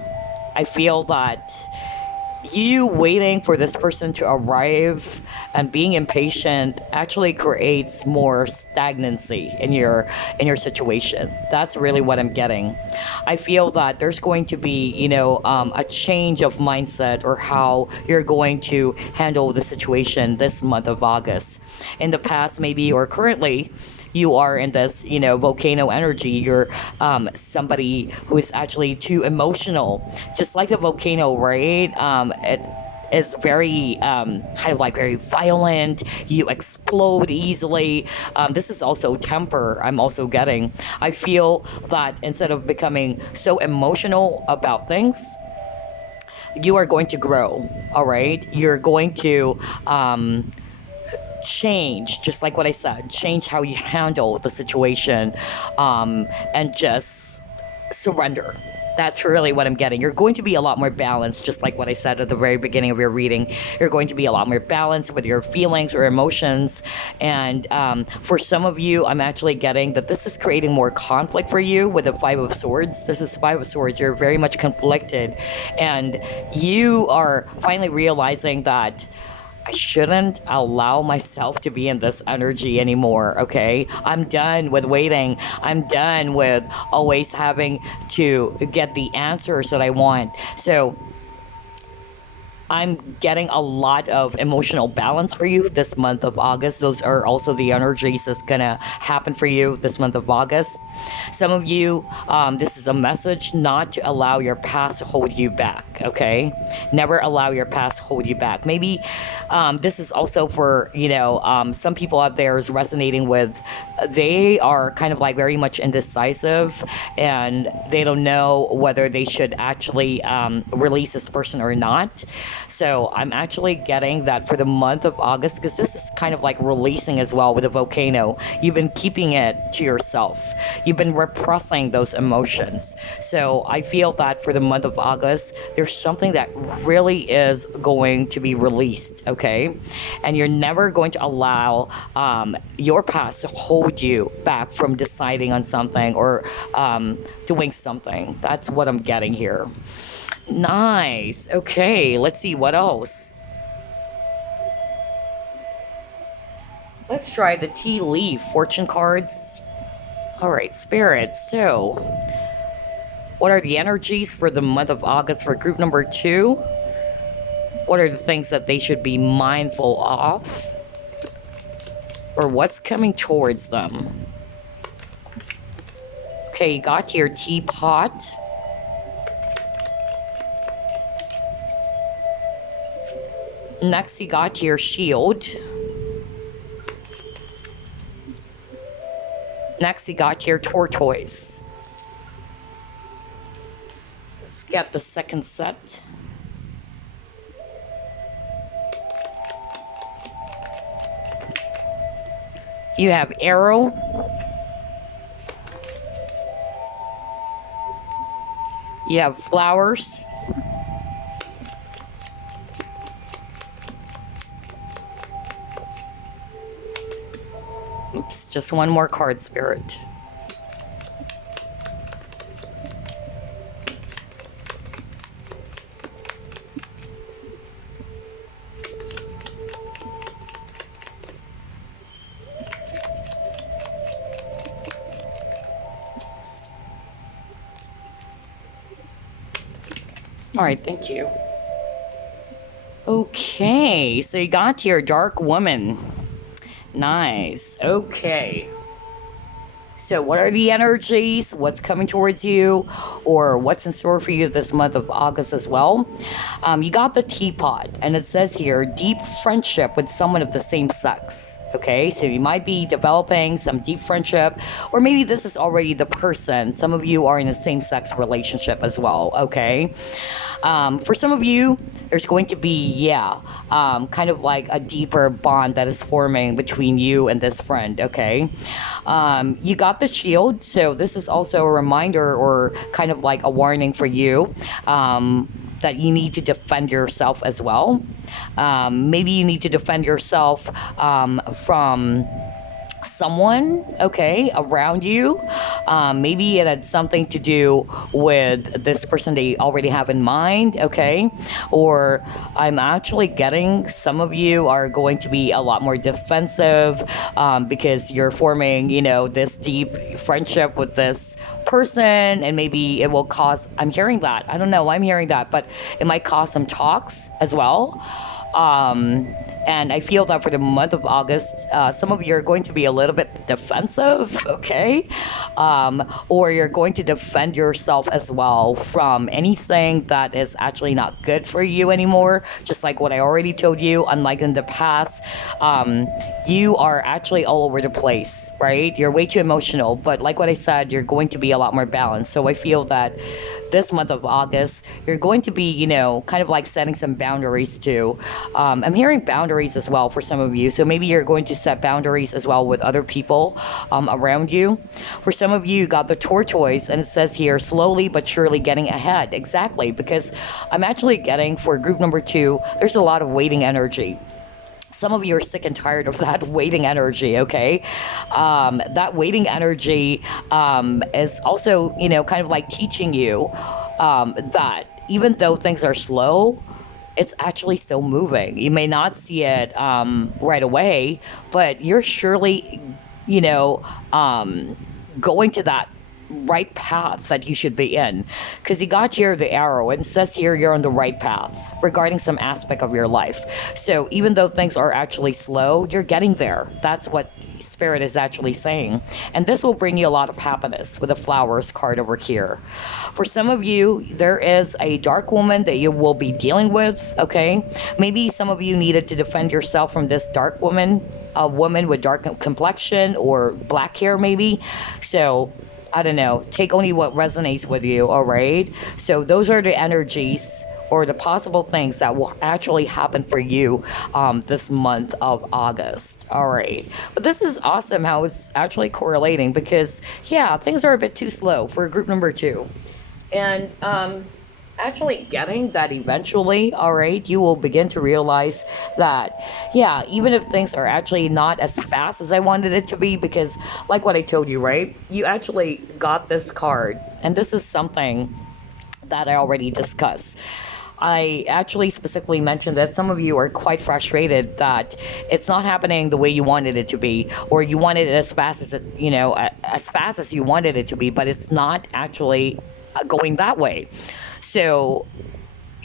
I feel that you waiting for this person to arrive and being impatient actually creates more stagnancy in your situation. That's really what I'm getting. I feel that there's going to be, you know, a change of mindset or how you're going to handle the situation this month of August. In the past, maybe, or currently, you are in this, you know, volcano energy. You're somebody who is actually too emotional, just like the volcano, right? It is very kind of like very violent. You explode easily. This is also temper. I'm also getting. I feel that instead of becoming so emotional about things, you are going to grow. All right, you're going to change, just like what I said, change how you handle the situation, and just surrender. That's really what I'm getting. You're going to be a lot more balanced, just like what I said at the very beginning of your reading. You're going to be a lot more balanced with your feelings or emotions. And for some of you, I'm actually getting that this is creating more conflict for you with the Five of Swords. This is Five of Swords. You're very much conflicted. And you are finally realizing that I shouldn't allow myself to be in this energy anymore, okay? I'm done with waiting. I'm done with always having to get the answers that I want. So I'm getting a lot of emotional balance for you this month of August. Those are also the energies that's gonna happen for you this month of August. Some of you, this is a message not to allow your past to hold you back, okay? Never allow your past to hold you back. Maybe this is also for, some people out there is resonating with, they are kind of like very much indecisive and they don't know whether they should actually release this person or not. So I'm actually getting that for the month of August, because this is kind of like releasing as well with a volcano. You've been keeping it to yourself. You've been repressing those emotions. So I feel that for the month of August, there's something that really is going to be released, okay? And you're never going to allow your past to hold you back from deciding on something or doing something. That's what I'm getting here. Nice. Okay, let's see what else. Let's try the tea leaf fortune cards. All right, Spirit. So, what are the energies for the month of August for group number 2? What are the things that they should be mindful of? Or what's coming towards them? Okay, you got your teapot. Next, you got your shield. Next, you got your tortoise. Let's get the second set. You have arrow. You have flowers. Oops, just one more card, Spirit. All right, thank you. Okay, so you got your dark woman. Nice. Okay. So what are the energies? What's coming towards you? Or what's in store for you this month of August as well? You got the teapot, and it says here, deep friendship with someone of the same sex. Okay, so you might be developing some deep friendship, or maybe this is already the person. Some of you are in a same-sex relationship as well, okay? For some of you, there's going to be, kind of like a deeper bond that is forming between you and this friend, okay? You got the shield, so this is also a reminder or kind of like a warning for you. That you need to defend yourself as well. Maybe you need to defend yourself from someone, okay, around you. Maybe it had something to do with this person they already have in mind, okay? Or I'm actually getting some of you are going to be a lot more defensive because you're forming, this deep friendship with this person, and maybe it will cause, I'm hearing that, I don't know, I'm hearing that, but it might cause some talks as well. And I feel that for the month of August, some of you are going to be a little bit defensive, okay? Or you're going to defend yourself as well from anything that is actually not good for you anymore. Just like what I already told you, unlike in the past, you are actually all over the place, right? You're way too emotional, but like what I said, you're going to be a lot more balanced. So I feel that this month of August, you're going to be, kind of like setting some boundaries too. I'm hearing boundaries as well for some of you. So maybe you're going to set boundaries as well with other people around you. For some of you, you got the tortoise, and it says here, slowly but surely getting ahead. Exactly, because I'm actually getting for group number 2, there's a lot of waiting energy. Some of you are sick and tired of that waiting energy, okay? That waiting energy is also, kind of like teaching you that even though things are slow, it's actually still moving. You may not see it right away, but you're surely, going to that right path that you should be in, because you got here the arrow and it says here you're on the right path regarding some aspect of your life. So even though things are actually slow, you're getting there. That's what spirit is actually saying, and this will bring you a lot of happiness with the flowers card over here. For some of you, there is a dark woman that you will be dealing with, okay? Maybe some of you needed to defend yourself from this dark woman, a woman with dark complexion or black hair maybe. So I don't know, take only what resonates with you, all right? So those are the energies or the possible things that will actually happen for you this month of August, all right? But this is awesome how it's actually correlating, because, yeah, things are a bit too slow for group number 2. And actually getting that eventually, all right, you will begin to realize that, yeah, even if things are actually not as fast as I wanted it to be, because like what I told you, right, you actually got this card, and this is something that I already discussed. I actually specifically mentioned that some of you are quite frustrated that it's not happening the way you wanted it to be, or you wanted it as fast as as fast as you wanted it to be, but it's not actually going that way. So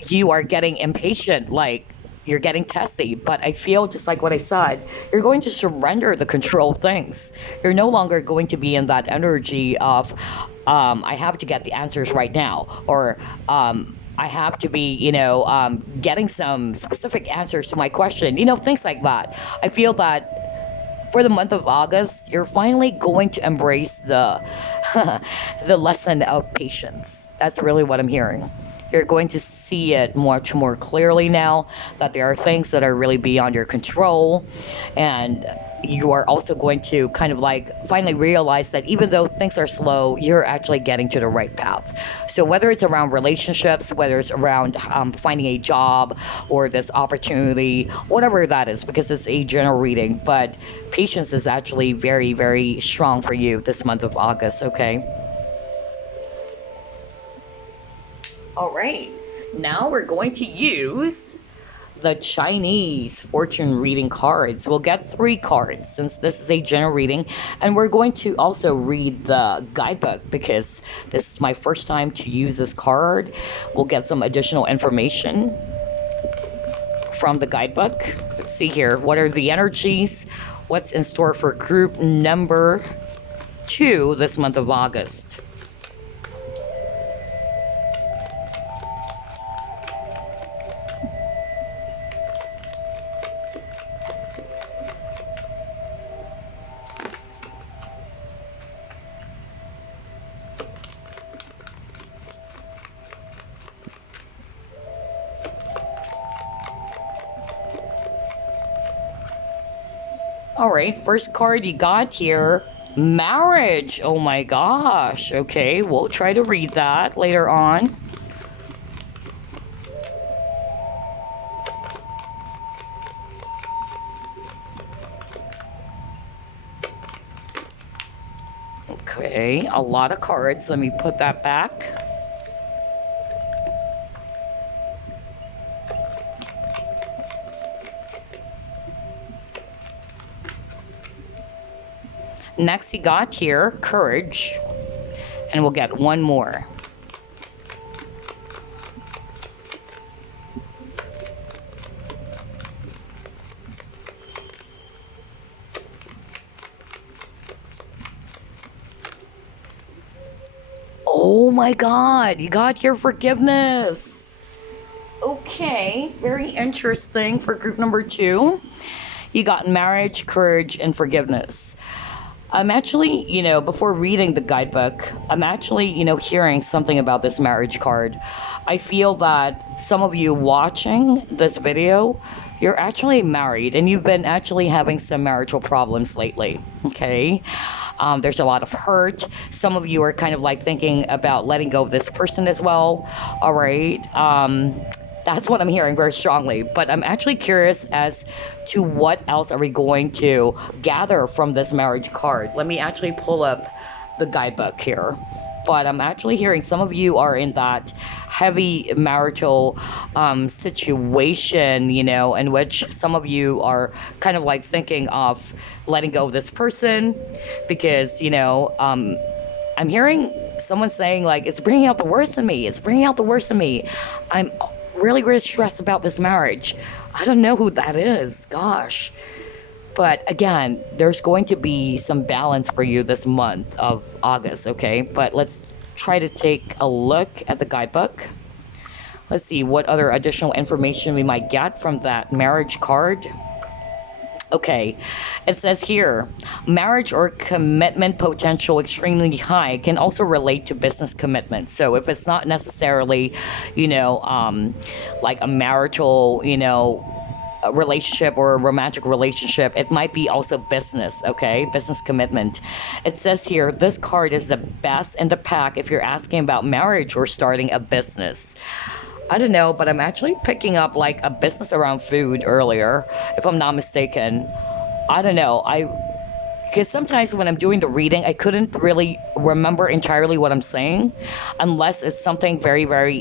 you are getting impatient, like you're getting testy. But I feel, just like what I said, you're going to surrender the control of things. You're no longer going to be in that energy of I have to get the answers right now, or I have to be, getting some specific answers to my question, things like that. I feel that for the month of August, you're finally going to embrace the the lesson of patience. That's really what I'm hearing. You're going to see it much more clearly now, that there are things that are really beyond your control, and you are also going to kind of like finally realize that even though things are slow, you're actually getting to the right path. So whether it's around relationships, whether it's around finding a job or this opportunity, whatever that is, because it's a general reading, but patience is actually very, very strong for you this month of August, okay? All right, now we're going to use the Chinese fortune reading cards. We'll get 3 cards since this is a general reading, and we're going to also read the guidebook because this is my first time to use this card. We'll get some additional information from the guidebook. Let's see here. What are the energies? What's in store for group number 2 this month of August? All right, first card you got here, marriage. Oh my gosh. Okay, we'll try to read that later on. Okay, a lot of cards. Let me put that back. Next, you got here, courage, and we'll get one more. Oh my God, you got here forgiveness. Okay, very interesting for group number 2. You got marriage, courage, and forgiveness. I'm actually, before reading the guidebook, I'm actually, hearing something about this marriage card. I feel that some of you watching this video, you're actually married and you've been actually having some marital problems lately. Okay. There's a lot of hurt. Some of you are kind of like thinking about letting go of this person as well. All right. That's what I'm hearing very strongly. But I'm actually curious as to what else are we going to gather from this marriage card. Let me actually pull up the guidebook here. But I'm actually hearing some of you are in that heavy marital situation, in which some of you are kind of like thinking of letting go of this person because, I'm hearing someone saying like, it's bringing out the worst in me. It's bringing out the worst in me. I'm really, really stressed about this marriage. I don't know who that is. Gosh. But again, there's going to be some balance for you this month of August, okay? But let's try to take a look at the guidebook. Let's see what other additional information we might get from that marriage card. Okay, it says here, marriage or commitment potential extremely high can also relate to business commitment. So if it's not necessarily, like a marital, a relationship or a romantic relationship, it might be also business, okay? Business commitment. It says here, this card is the best in the pack if you're asking about marriage or starting a business. I don't know, but I'm actually picking up like a business around food earlier, if I'm not mistaken. I don't know. Because sometimes when I'm doing the reading, I couldn't really remember entirely what I'm saying unless it's something very, very,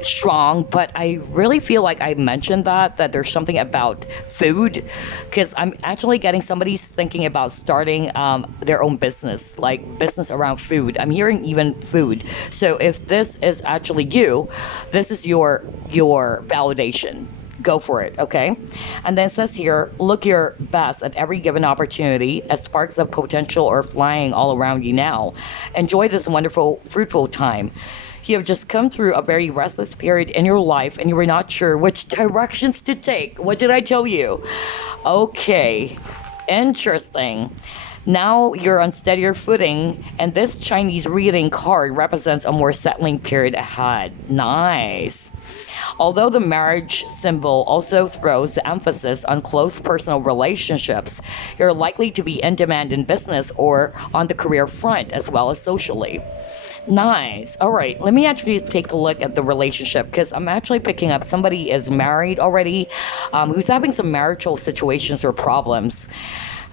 strong. But I really feel like I mentioned that there's something about food because I'm actually getting somebody's thinking about starting their own business, like business around food. I'm hearing even food. So if this is actually you, this is your validation. Go for it, okay? And then it says here, look your best at every given opportunity as sparks of potential are flying all around you now. Enjoy this wonderful, fruitful time. You have just come through a very restless period in your life and you were not sure which directions to take. What did I tell you? Okay, interesting. Now you're on steadier footing, and this Chinese reading card represents a more settling period ahead. Nice. Although the marriage symbol also throws the emphasis on close personal relationships, you're likely to be in demand in business or on the career front as well as socially. Nice. All right. Let me actually take a look at the relationship because I'm actually picking up somebody is married already who's having some marital situations or problems.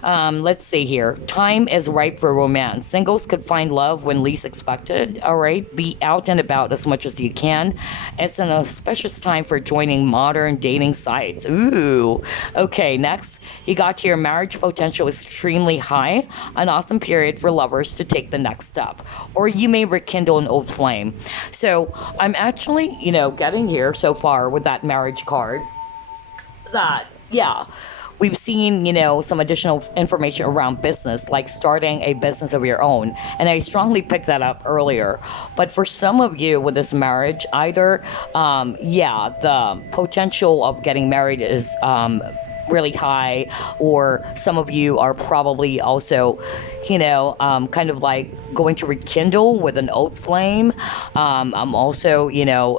Let's see here. Time is ripe for romance. Singles could find love when least expected. All right. Be out and about as much as you can. It's an auspicious time for joining modern dating sites. Ooh. Okay. Next, you got here. Marriage potential extremely high. An awesome period for lovers to take the next step. Or you may rekindle an old flame. So I'm actually, getting here so far with that marriage card that, yeah. We've seen, some additional information around business, like starting a business of your own. And I strongly picked that up earlier. But for some of you with this marriage, either, the potential of getting married is really high, or some of you are probably also, kind of like going to rekindle with an old flame. I'm also,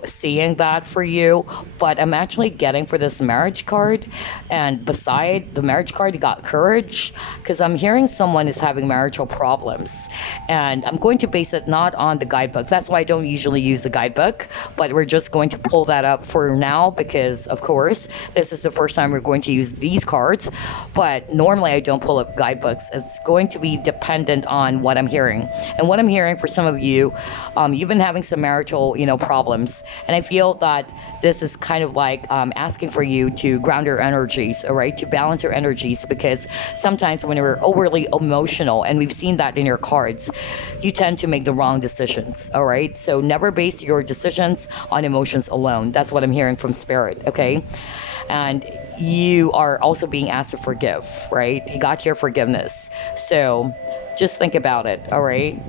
seeing that for you, but I'm actually getting for this marriage card. And beside the marriage card, you got courage, because I'm hearing someone is having marital problems. And I'm going to base it not on the guidebook. That's why I don't usually use the guidebook, but we're just going to pull that up for now because, of course, this is the first time we're going to use these cards. But normally I don't pull up guidebooks. It's going to be dependent on what I'm hearing. And what I'm hearing for some of you, you've been having some marital, problems. And I feel that this is kind of like asking for you to ground your energies, all right, to balance your energies, because sometimes when we're overly emotional, and we've seen that in your cards, you tend to make the wrong decisions, all right? So never base your decisions on emotions alone. That's what I'm hearing from Spirit, okay? And you are also being asked to forgive, right? You got your forgiveness. So just think about it, all right?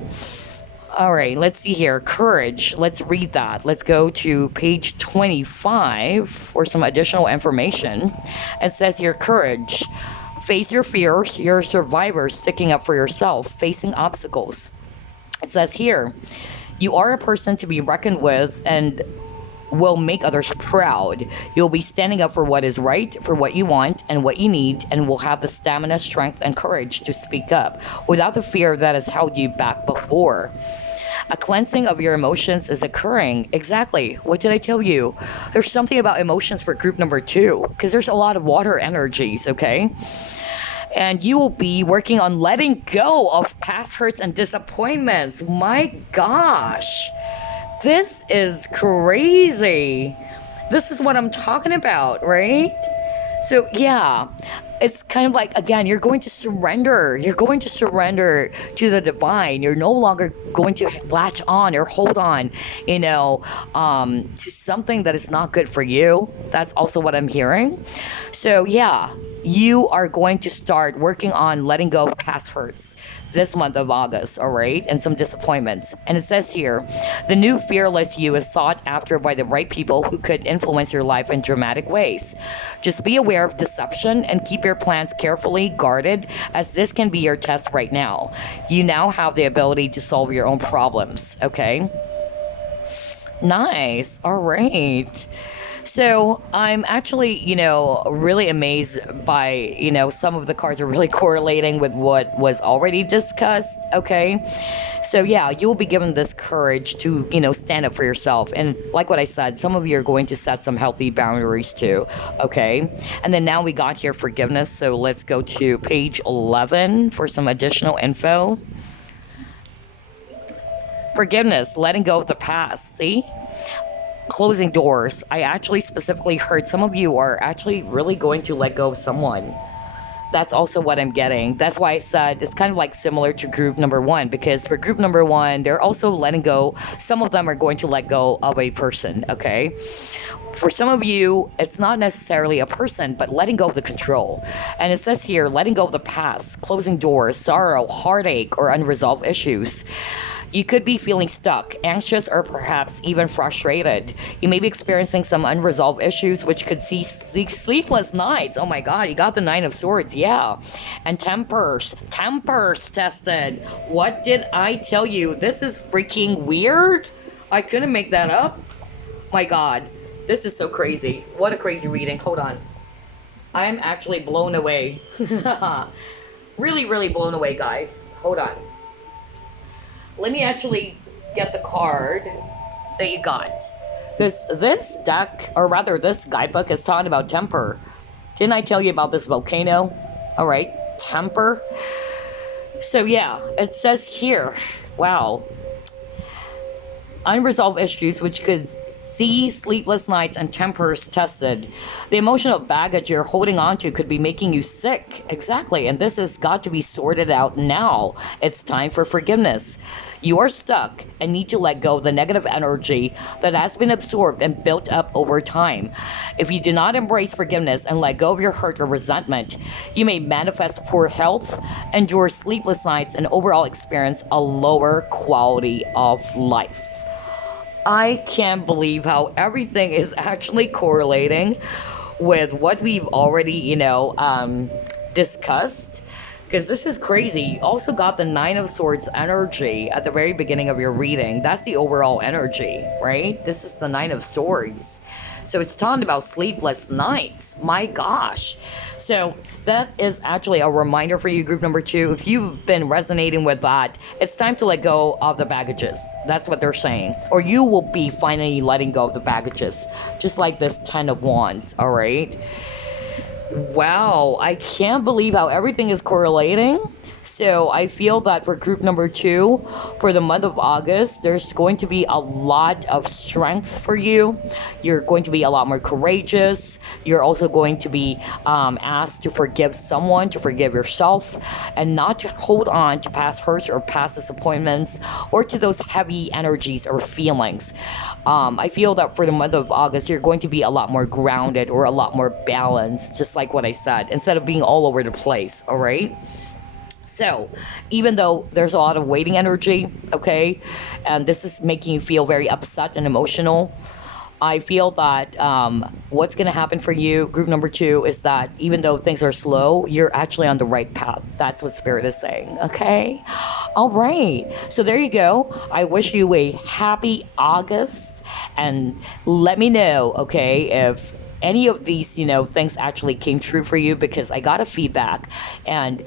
All right, let's see here. Courage. Let's read that. Let's go to page 25 for some additional information. It says here, courage. Face your fears. You're a survivor, sticking up for yourself, facing obstacles. It says here, you are a person to be reckoned with and will make others proud. You'll be standing up for what is right, for what you want and what you need, and will have the stamina, strength, and courage to speak up without the fear that has held you back before. A cleansing of your emotions is occurring. Exactly. What did I tell you? There's something about emotions for group number 2, because there's a lot of water energies, okay? And you will be working on letting go of past hurts and disappointments. My gosh. This is crazy. This is what I'm talking about, right? So yeah, it's kind of like, again, you're going to surrender. You're going to surrender to the divine. You're no longer going to latch on or hold on, to something that is not good for you. That's also what I'm hearing. So yeah, you are going to start working on letting go of past hurts this month of August, all right? And some disappointments. And it says here, the new fearless you is sought after by the right people who could influence your life in dramatic ways. Just be aware of deception and keep your plans carefully guarded, as this can be your test right now. You now have the ability to solve your own problems, okay? Nice, all right. So I'm actually, really amazed by, some of the cards are really correlating with what was already discussed, okay? So yeah, you will be given this courage to, stand up for yourself. And like what I said, some of you are going to set some healthy boundaries too, okay? And then now we got here forgiveness. So let's go to page 11 for some additional info. Forgiveness, letting go of the past, see? Closing doors. I actually specifically heard some of you are actually really going to let go of someone. That's also what I'm getting. That's why I said it's kind of like similar to group number 1, because for group number 1, they're also letting go. Some of them are going to let go of a person, okay? For some of you, it's not necessarily a person, but letting go of the control. And it says here, letting go of the past, closing doors, sorrow, heartache, or unresolved issues. You could be feeling stuck, anxious, or perhaps even frustrated. You may be experiencing some unresolved issues, which could see sleepless nights. Oh my God, you got the 9 of Swords, yeah. And tempers tested. What did I tell you? This is freaking weird. I couldn't make that up. My God, this is so crazy. What a crazy reading. Hold on. I'm actually blown away. Really, really blown away, guys. Hold on. Let me actually get the card that you got. Because this deck, or rather this guidebook, is talking about temper. Didn't I tell you about this volcano? All right, temper. So yeah, it says here, wow. Unresolved issues which could see sleepless nights and tempers tested. The emotional baggage you're holding on to could be making you sick. Exactly, and this has got to be sorted out now. It's time for forgiveness. You are stuck and need to let go of the negative energy that has been absorbed and built up over time. If you do not embrace forgiveness and let go of your hurt or resentment, you may manifest poor health, endure sleepless nights, and overall experience a lower quality of life. I can't believe how everything is actually correlating with what we've already, discussed. Because this is crazy. You also got the 9 of Swords energy at the very beginning of your reading. That's the overall energy, right? This is the 9 of Swords. So it's talking about sleepless nights. My gosh. So that is actually a reminder for you, group number 2. If you've been resonating with that, it's time to let go of the baggages. That's what they're saying. Or you will be finally letting go of the baggages. Just like this 10 of Wands, all right? Wow, I can't believe how everything is correlating. So I feel that for group number 2, for the month of August, there's going to be a lot of strength for you. You're going to be a lot more courageous. You're also going to be asked to forgive someone, to forgive yourself, and not to hold on to past hurts or past disappointments or to those heavy energies or feelings. I feel that for the month of August, you're going to be a lot more grounded or a lot more balanced, just like what I said, instead of being all over the place, all right? So, even though there's a lot of waiting energy, okay, and this is making you feel very upset and emotional, I feel that what's going to happen for you, group number 2, is that even though things are slow, you're actually on the right path. That's what Spirit is saying. Okay? All right. So there you go. I wish you a happy August. And let me know, okay, if any of these, things actually came true for you, because I got a feedback and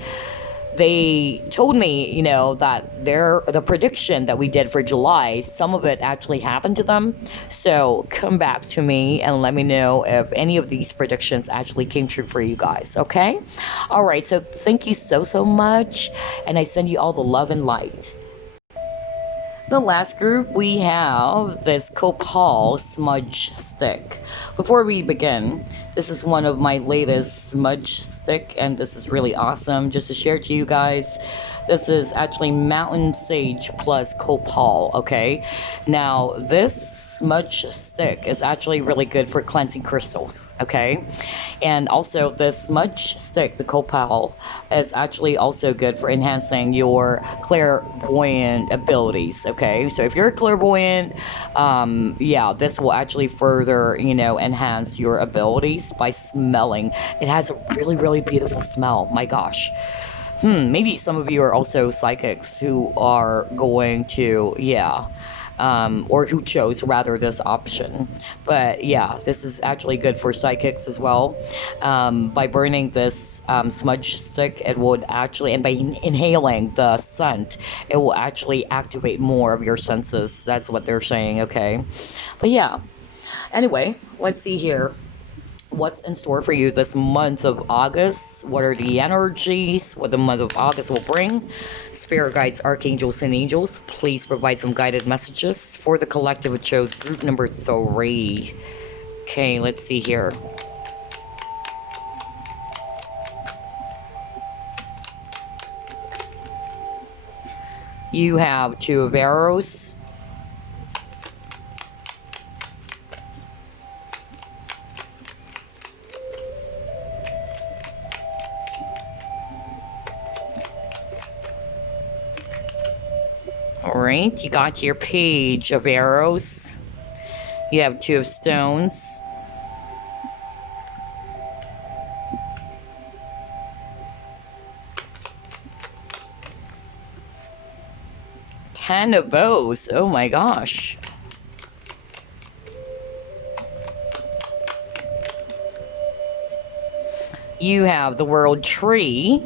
they told me, that the prediction that we did for July, some of it actually happened to them. So come back to me and let me know if any of these predictions actually came true for you guys, okay? All right, so thank you so, so much, and I send you all the love and light. The last group, we have this Copal smudge stick. Before we begin, this is one of my latest smudge stick, and this is really awesome. Just to share to you guys, this is actually mountain sage plus Copal, okay? Now, this smudge stick is actually really good for cleansing crystals, okay? And also, the smudge stick, the Copal, is actually also good for enhancing your clairvoyant abilities, okay? So if you're clairvoyant, yeah, this will actually further, enhance your abilities by smelling. It has a really, really beautiful smell. My gosh. Maybe some of you are also psychics who are going to, yeah, or who chose rather this option. But yeah, this is actually good for psychics as well. By burning this smudge stick, it would actually, and by inhaling the scent, it will actually activate more of your senses. That's what they're saying, okay? But yeah, anyway, let's see here. What's in store for you this month of August? What are the energies? What the month of August will bring? Spirit guides, archangels, and angels, please provide some guided messages for the collective. It chose group number 3. Okay, let's see here. You have 2 of arrows. All right, you got your page of arrows. You have 2 of stones. Ten of bows. Oh my gosh. You have the world tree.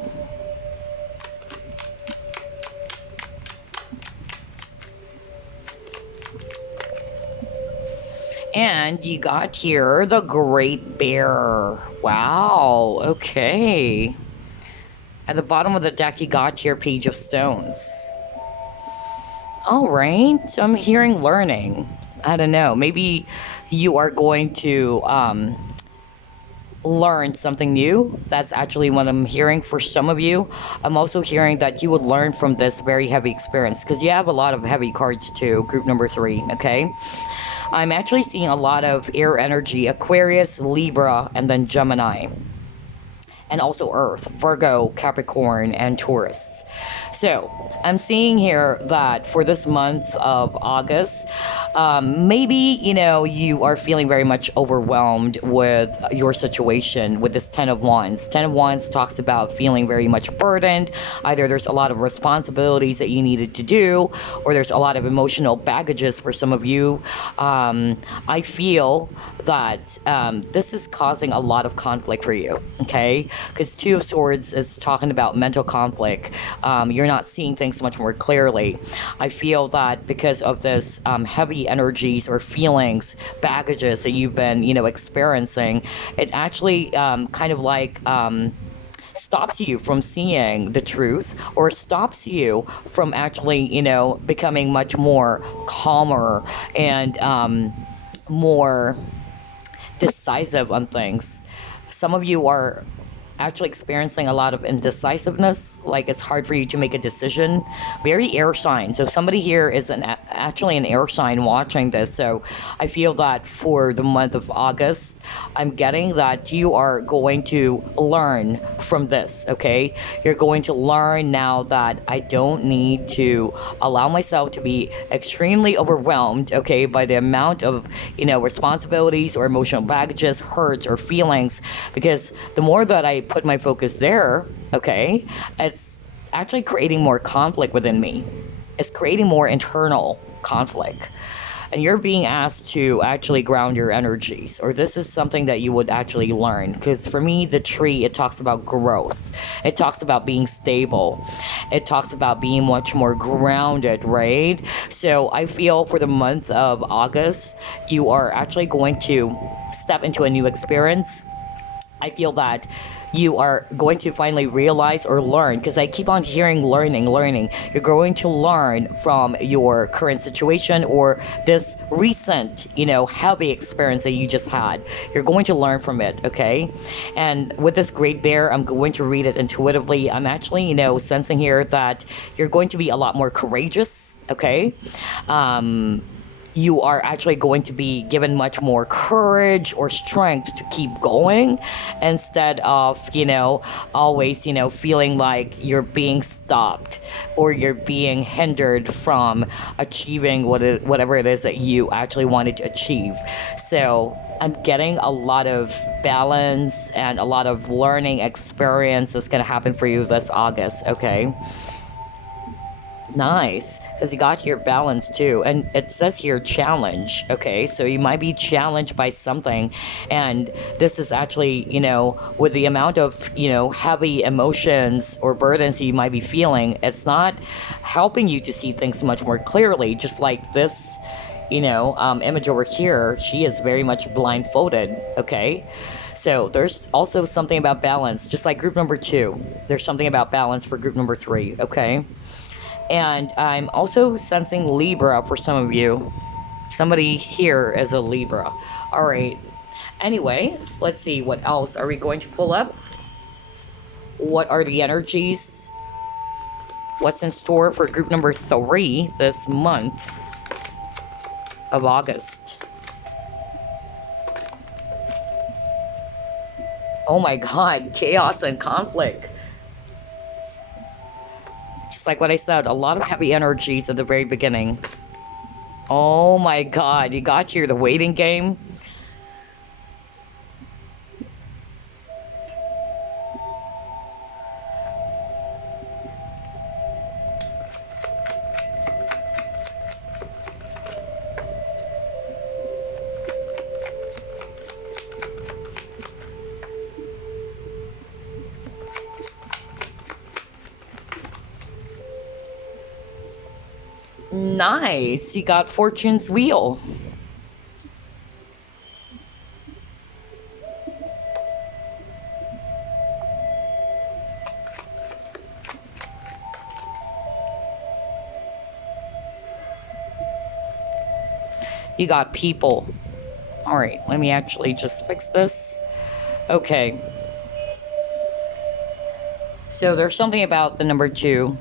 And you got here the Great Bear. Wow, okay. At the bottom of the deck, you got your Page of Stones. All right, so I'm hearing learning. I don't know, maybe you are going to learn something new. That's actually what I'm hearing for some of you. I'm also hearing that you would learn from this very heavy experience, because you have a lot of heavy cards too, group number 3, okay? I'm actually seeing a lot of air energy, Aquarius, Libra, and then Gemini. And also Earth, Virgo, Capricorn, and Taurus. So I'm seeing here that for this month of August, maybe, you are feeling very much overwhelmed with your situation with this 10 of Wands. 10 of Wands talks about feeling very much burdened. Either there's a lot of responsibilities that you needed to do, or there's a lot of emotional baggages for some of you. I feel that this is causing a lot of conflict for you, okay? Because 2 of Swords is talking about mental conflict. You're not seeing things much more clearly. I feel that because of this heavy energies or feelings, baggages that you've been, experiencing, it actually kind of like stops you from seeing the truth, or stops you from actually, becoming much more calmer and more decisive on things. Some of you are actually experiencing a lot of indecisiveness, like it's hard for you to make a decision. Very air sign. So somebody here is actually an air sign watching this. So I feel that for the month of August, I'm getting that you are going to learn from this, okay? You're going to learn now that I don't need to allow myself to be extremely overwhelmed, okay, by the amount of, responsibilities or emotional baggages, hurts, or feelings, because the more that I put my focus there, okay, it's actually creating more conflict within me. It's creating more internal conflict. And you're being asked to actually ground your energies, or this is something that you would actually learn. Because for me, the tree, it talks about growth, it talks about being stable, it talks about being much more grounded, right? So I feel for the month of August, you are actually going to step into a new experience. I feel that you are going to finally realize or learn, because I keep on hearing learning. You're going to learn from your current situation or this recent, heavy experience that you just had. You're going to learn from it, okay? And with this Great Bear, I'm going to read it intuitively. I'm actually, sensing here that you're going to be a lot more courageous, okay? You are actually going to be given much more courage or strength to keep going, instead of, always, feeling like you're being stopped or you're being hindered from achieving whatever it is that you actually wanted to achieve. So I'm getting a lot of balance and a lot of learning experience that's going to happen for you this August, okay? Nice, because you got here balance too, and it says here challenge, okay? So you might be challenged by something, and this is actually, with the amount of, heavy emotions or burdens that you might be feeling, it's not helping you to see things much more clearly. Just like this, image over here, she is very much blindfolded, okay? So there's also something about balance, just like group number 2. There's something about balance for group number 3, okay? And I'm also sensing Libra for some of you. Somebody here is a Libra. All right. Anyway, let's see. What else are we going to pull up? What are the energies? What's in store for group number 3 this month of August? Oh my God. Chaos and conflict. Just like what I said, a lot of heavy energies at the very beginning. Oh my God, you got here the waiting game. Nice, you got Fortune's Wheel. You got People. All right, let me actually just fix this. Okay. So there's something about the number 2.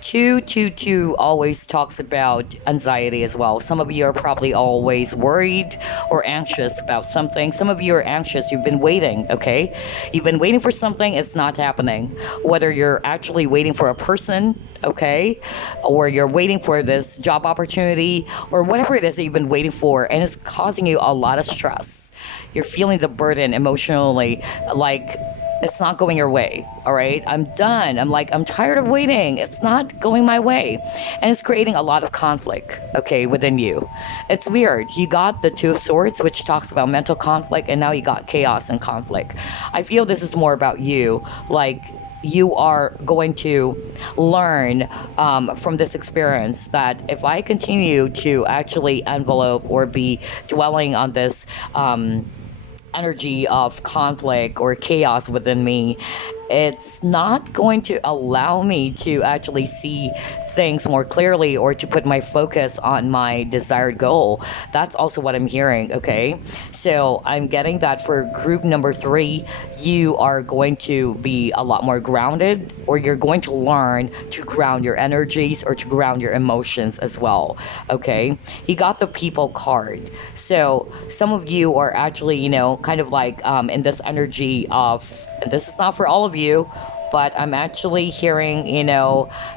222 always talks about anxiety as well. Some of you are probably always worried or anxious about something. Some of you are anxious. You've been waiting, okay? You've been waiting for something. It's not happening. Whether you're actually waiting for a person, okay, or you're waiting for this job opportunity or whatever it is that you've been waiting for, and it's causing you a lot of stress. You're feeling the burden emotionally, like it's not going your way, all right? I'm done. I'm tired of waiting. It's not going my way. And it's creating a lot of conflict, okay, within you. It's weird. You got the 2 of Swords, which talks about mental conflict, and now you got chaos and conflict. I feel this is more about you. Like, you are going to learn from this experience that if I continue to actually envelope or be dwelling on this energy of conflict or chaos within me, it's not going to allow me to actually see things more clearly or to put my focus on my desired goal. That's also what I'm hearing, okay? So I'm getting that for group number 3, you are going to be a lot more grounded, or you're going to learn to ground your energies or to ground your emotions as well, okay? You got the people card. So some of you are actually, kind of like in this energy of, and this is not for all of you, but I'm actually hearing,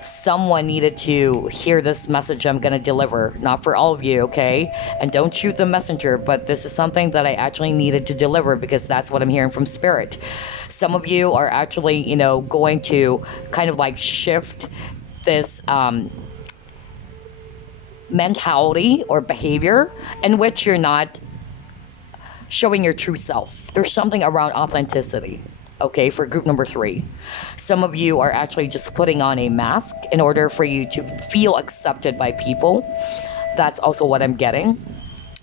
someone needed to hear this message I'm going to deliver. Not for all of you, okay? And don't shoot the messenger, but this is something that I actually needed to deliver because that's what I'm hearing from Spirit. Some of you are actually, going to kind of like shift this mentality or behavior in which you're not showing your true self. There's something around authenticity, okay, for group number 3. Some of you are actually just putting on a mask in order for you to feel accepted by people. That's also what I'm getting.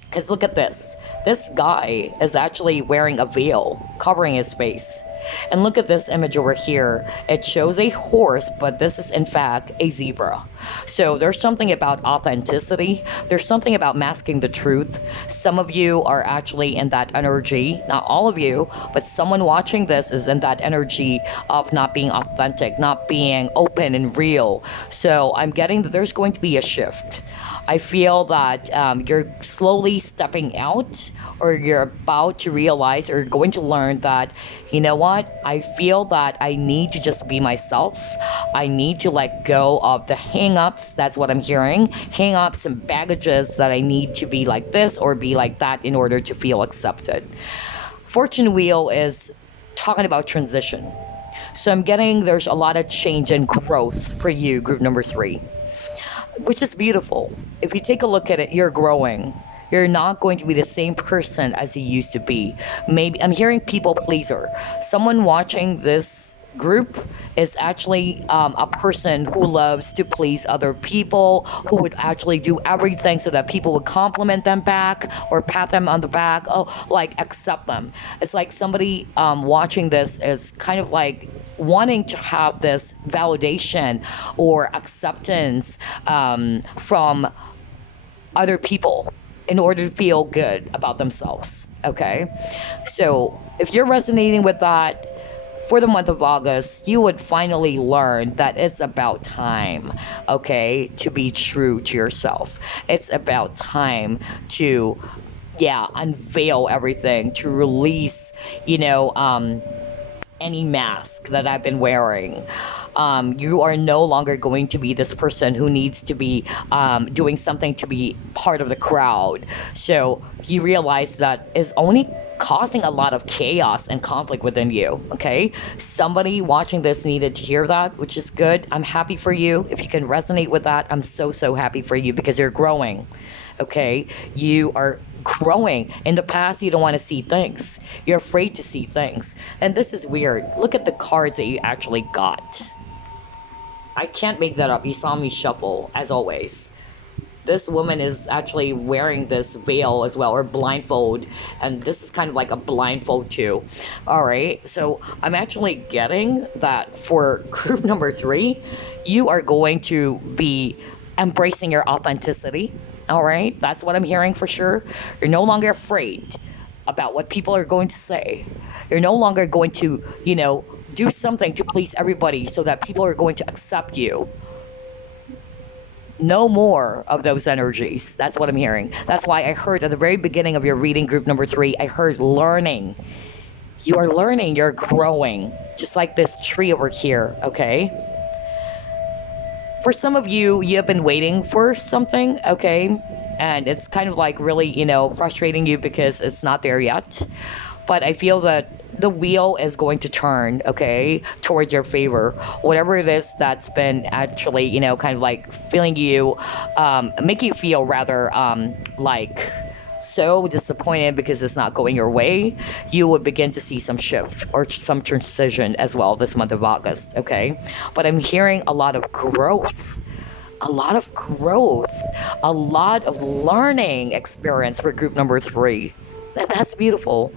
Because look at this. This guy is actually wearing a veil covering his face. And look at this image over here. It shows a horse, but this is in fact a zebra. So there's something about authenticity. There's something about masking the truth. Some of you are actually in that energy. Not all of you, but someone watching this is in that energy of not being authentic, not being open and real. So I'm getting that there's going to be a shift. I feel that you're slowly stepping out, or you're about to realize or going to learn that, you know what, I feel that I need to just be myself. I need to let go of the hang-ups. That's what I'm hearing. Hang-ups and baggages that I need to be like this or be like that in order to feel accepted. Fortune Wheel is talking about transition. So I'm getting there's a lot of change and growth for you, group number 3. Which is beautiful. If you take a look at it, you're growing. You're not going to be the same person as you used to be. Maybe I'm hearing people pleaser. Someone watching this group is actually a person who loves to please other people, who would actually do everything so that people would compliment them back or pat them on the back, like accept them. It's like somebody watching this is kind of like wanting to have this validation or acceptance from other people in order to feel good about themselves, okay? So if you're resonating with that, for the month of August, you would finally learn that it's about time, okay, to be true to yourself. It's about time to, unveil everything, to release, any mask that I've been wearing. You are no longer going to be this person who needs to be doing something to be part of the crowd. So you realize that is only causing a lot of chaos and conflict within you, okay? Somebody watching this needed to hear that, which is good. I'm happy for you. If you can resonate with that, I'm so, so happy for you because you're growing, okay? You are growing. In the past, you don't want to see things. You're afraid to see things. And this is weird. Look at the cards that you actually got. I can't make that up. You saw me shuffle, as always. This woman is actually wearing this veil as well, or blindfold, and this is kind of like a blindfold too. All right, so I'm actually getting that for group number 3, you are going to be embracing your authenticity. All right, that's what I'm hearing for sure. You're no longer afraid about what people are going to say. You're no longer going to, do something to please everybody so that people are going to accept you. No more of those energies. That's what I'm hearing. That's why I heard at the very beginning of your reading, group number 3, I heard learning. You are learning, you're growing, just like this tree over here, okay? For some of you, you have been waiting for something, okay? And it's kind of like really, frustrating you because it's not there yet. But I feel that the wheel is going to turn, okay, towards your favor. Whatever it is that's been actually, kind of like feeling you, make you feel rather like so disappointed because it's not going your way, you would begin to see some shift or some transition as well this month of August, okay? But I'm hearing a lot of growth. A lot of growth, a lot of learning experience for group number 3. And that's beautiful.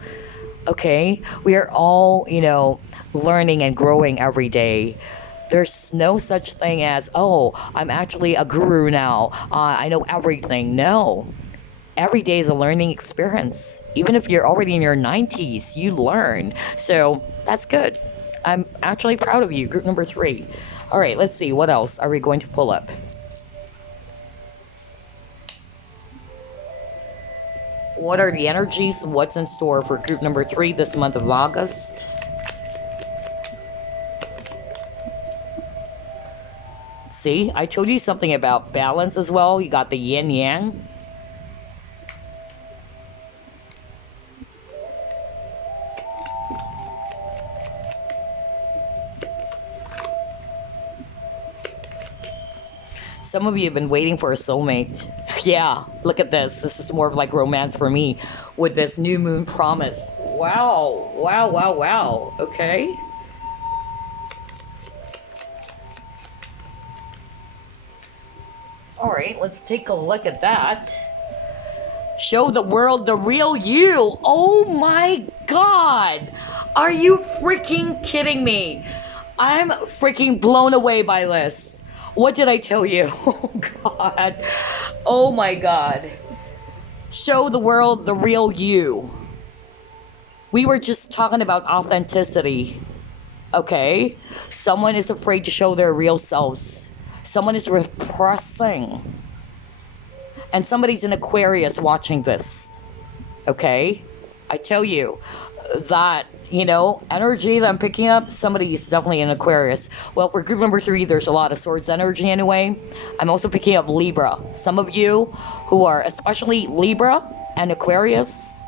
Okay? We are all, learning and growing every day. There's no such thing as, oh, I'm actually a guru now. I know everything. No. Every day is a learning experience. Even if you're already in your 90s, you learn. So that's good. I'm actually proud of you. Group number 3. All right, let's see. What else are we going to pull up? What are the energies? What's in store for group number 3 this month of August? See, I told you something about balance as well. You got the yin yang. Some of you have been waiting for a soulmate. Yeah, look at this. This is more of like romance for me with this new moon promise. Wow, wow, wow, wow. Okay. All right, let's take a look at that. Show the world the real you. Oh my God. Are you freaking kidding me? I'm freaking blown away by this. What did I tell you? Oh God. Oh my God. Show the world the real you. We were just talking about authenticity. Okay? Someone is afraid to show their real selves. Someone is repressing. And somebody's in Aquarius watching this. Okay? I tell you that, energy that I'm picking up, somebody is definitely in Aquarius. Well, for group number 3, there's a lot of swords energy anyway. I'm also picking up Libra. Some of you who are especially Libra and Aquarius,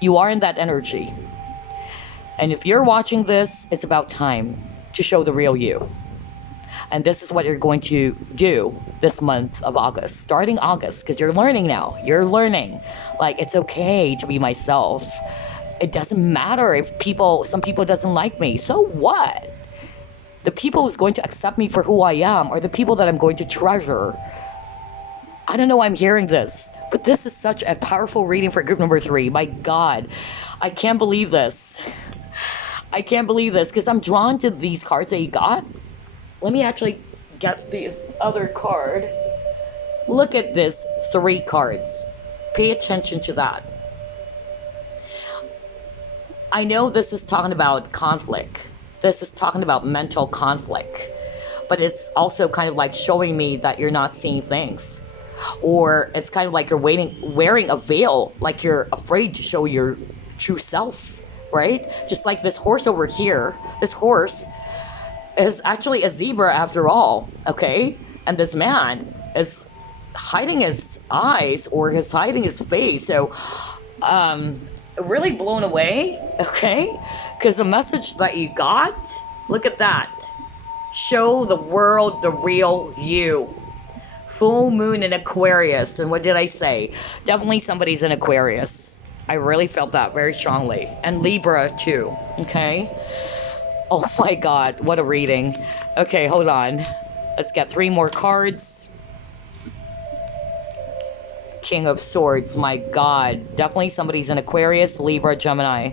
you are in that energy. And if you're watching this, it's about time to show the real you. And this is what you're going to do this month of August, starting August, because you're learning now. You're learning. Like, it's okay to be myself. It doesn't matter if some people doesn't like me. So what? The people who's going to accept me for who I am are the people that I'm going to treasure. I don't know why I'm hearing this, but this is such a powerful reading for group number 3. My God, I can't believe this. I can't believe this because I'm drawn to these cards that you got. Let me actually get this other card. Look at this 3 cards. Pay attention to that. I know this is talking about conflict. This is talking about mental conflict. But it's also kind of like showing me that you're not seeing things. Or it's kind of like you're wearing a veil, like you're afraid to show your true self, right? Just like this horse over here. This horse is actually a zebra after all, okay? And this man is hiding his eyes or he's hiding his face. So, really blown away, okay? Because the message that you got, look at that. Show the world the real you. Full moon in Aquarius. And what did I say? Definitely somebody's in Aquarius. I really felt that very strongly. And Libra too, okay? Oh my God, what a reading. Okay, hold on. Let's get 3 more cards. King of Swords, my God. Definitely somebody's in Aquarius, Libra, Gemini.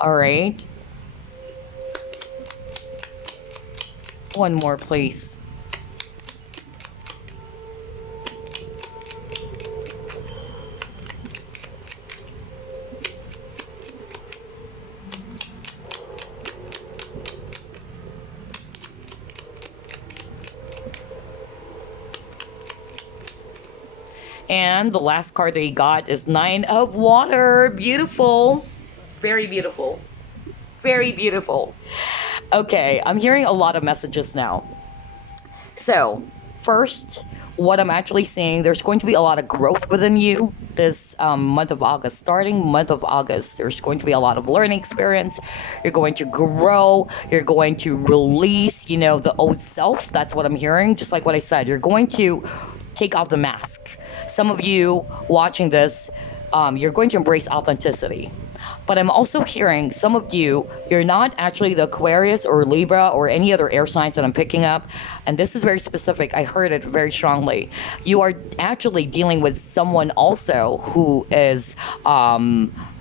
All right. One more, please. And the last card that you got is 9 of Water. Beautiful. Very beautiful. Very beautiful. Okay, I'm hearing a lot of messages now. So, first, what I'm actually seeing, there's going to be a lot of growth within you this month of August. Starting month of August, there's going to be a lot of learning experience. You're going to grow. You're going to release, the old self. That's what I'm hearing. Just like what I said, you're going to take off the mask. Some of you watching this, you're going to embrace authenticity. But I'm also hearing some of you, you're not actually the Aquarius or Libra or any other air signs that I'm picking up. And this is very specific. I heard it very strongly. You are actually dealing with someone also who is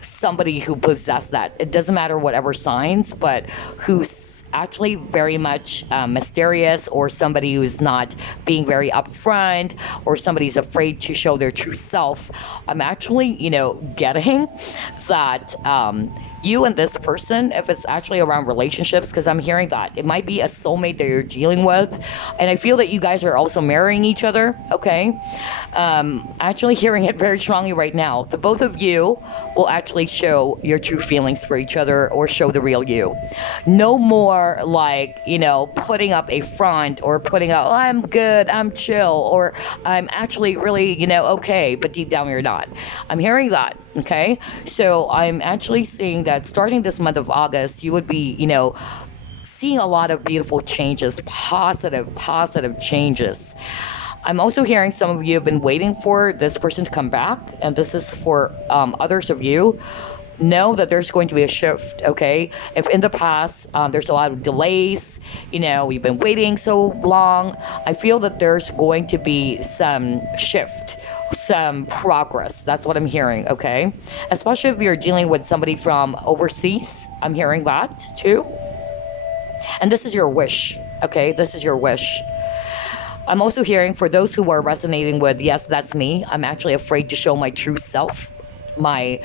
somebody who possessed that. It doesn't matter whatever signs, but who's actually very much mysterious, or somebody who's not being very upfront, or somebody's afraid to show their true self. I'm actually, getting that you and this person, if it's actually around relationships, because I'm hearing that it might be a soulmate that you're dealing with, and I feel that you guys are also marrying each other. Okay, actually hearing it very strongly right now. The both of you will actually show your true feelings for each other, or show the real you. No more like putting up a front, or putting up, oh, I'm good, I'm chill, or I'm actually really okay, but deep down you're not. I'm hearing that. Okay, so I'm actually seeing that starting this month of August, you would be, seeing a lot of beautiful changes, positive changes. I'm also hearing some of you have been waiting for this person to come back, and this is for others of you. Know that there's going to be a shift, okay? If in the past there's a lot of delays, we've been waiting so long, I feel that there's going to be some shift, some progress. That's what I'm hearing, okay? Especially if you're dealing with somebody from overseas. I'm hearing that too. And this is your wish, okay? This is your wish. I'm also hearing for those who are resonating with, yes, that's me. I'm actually afraid to show my true self, my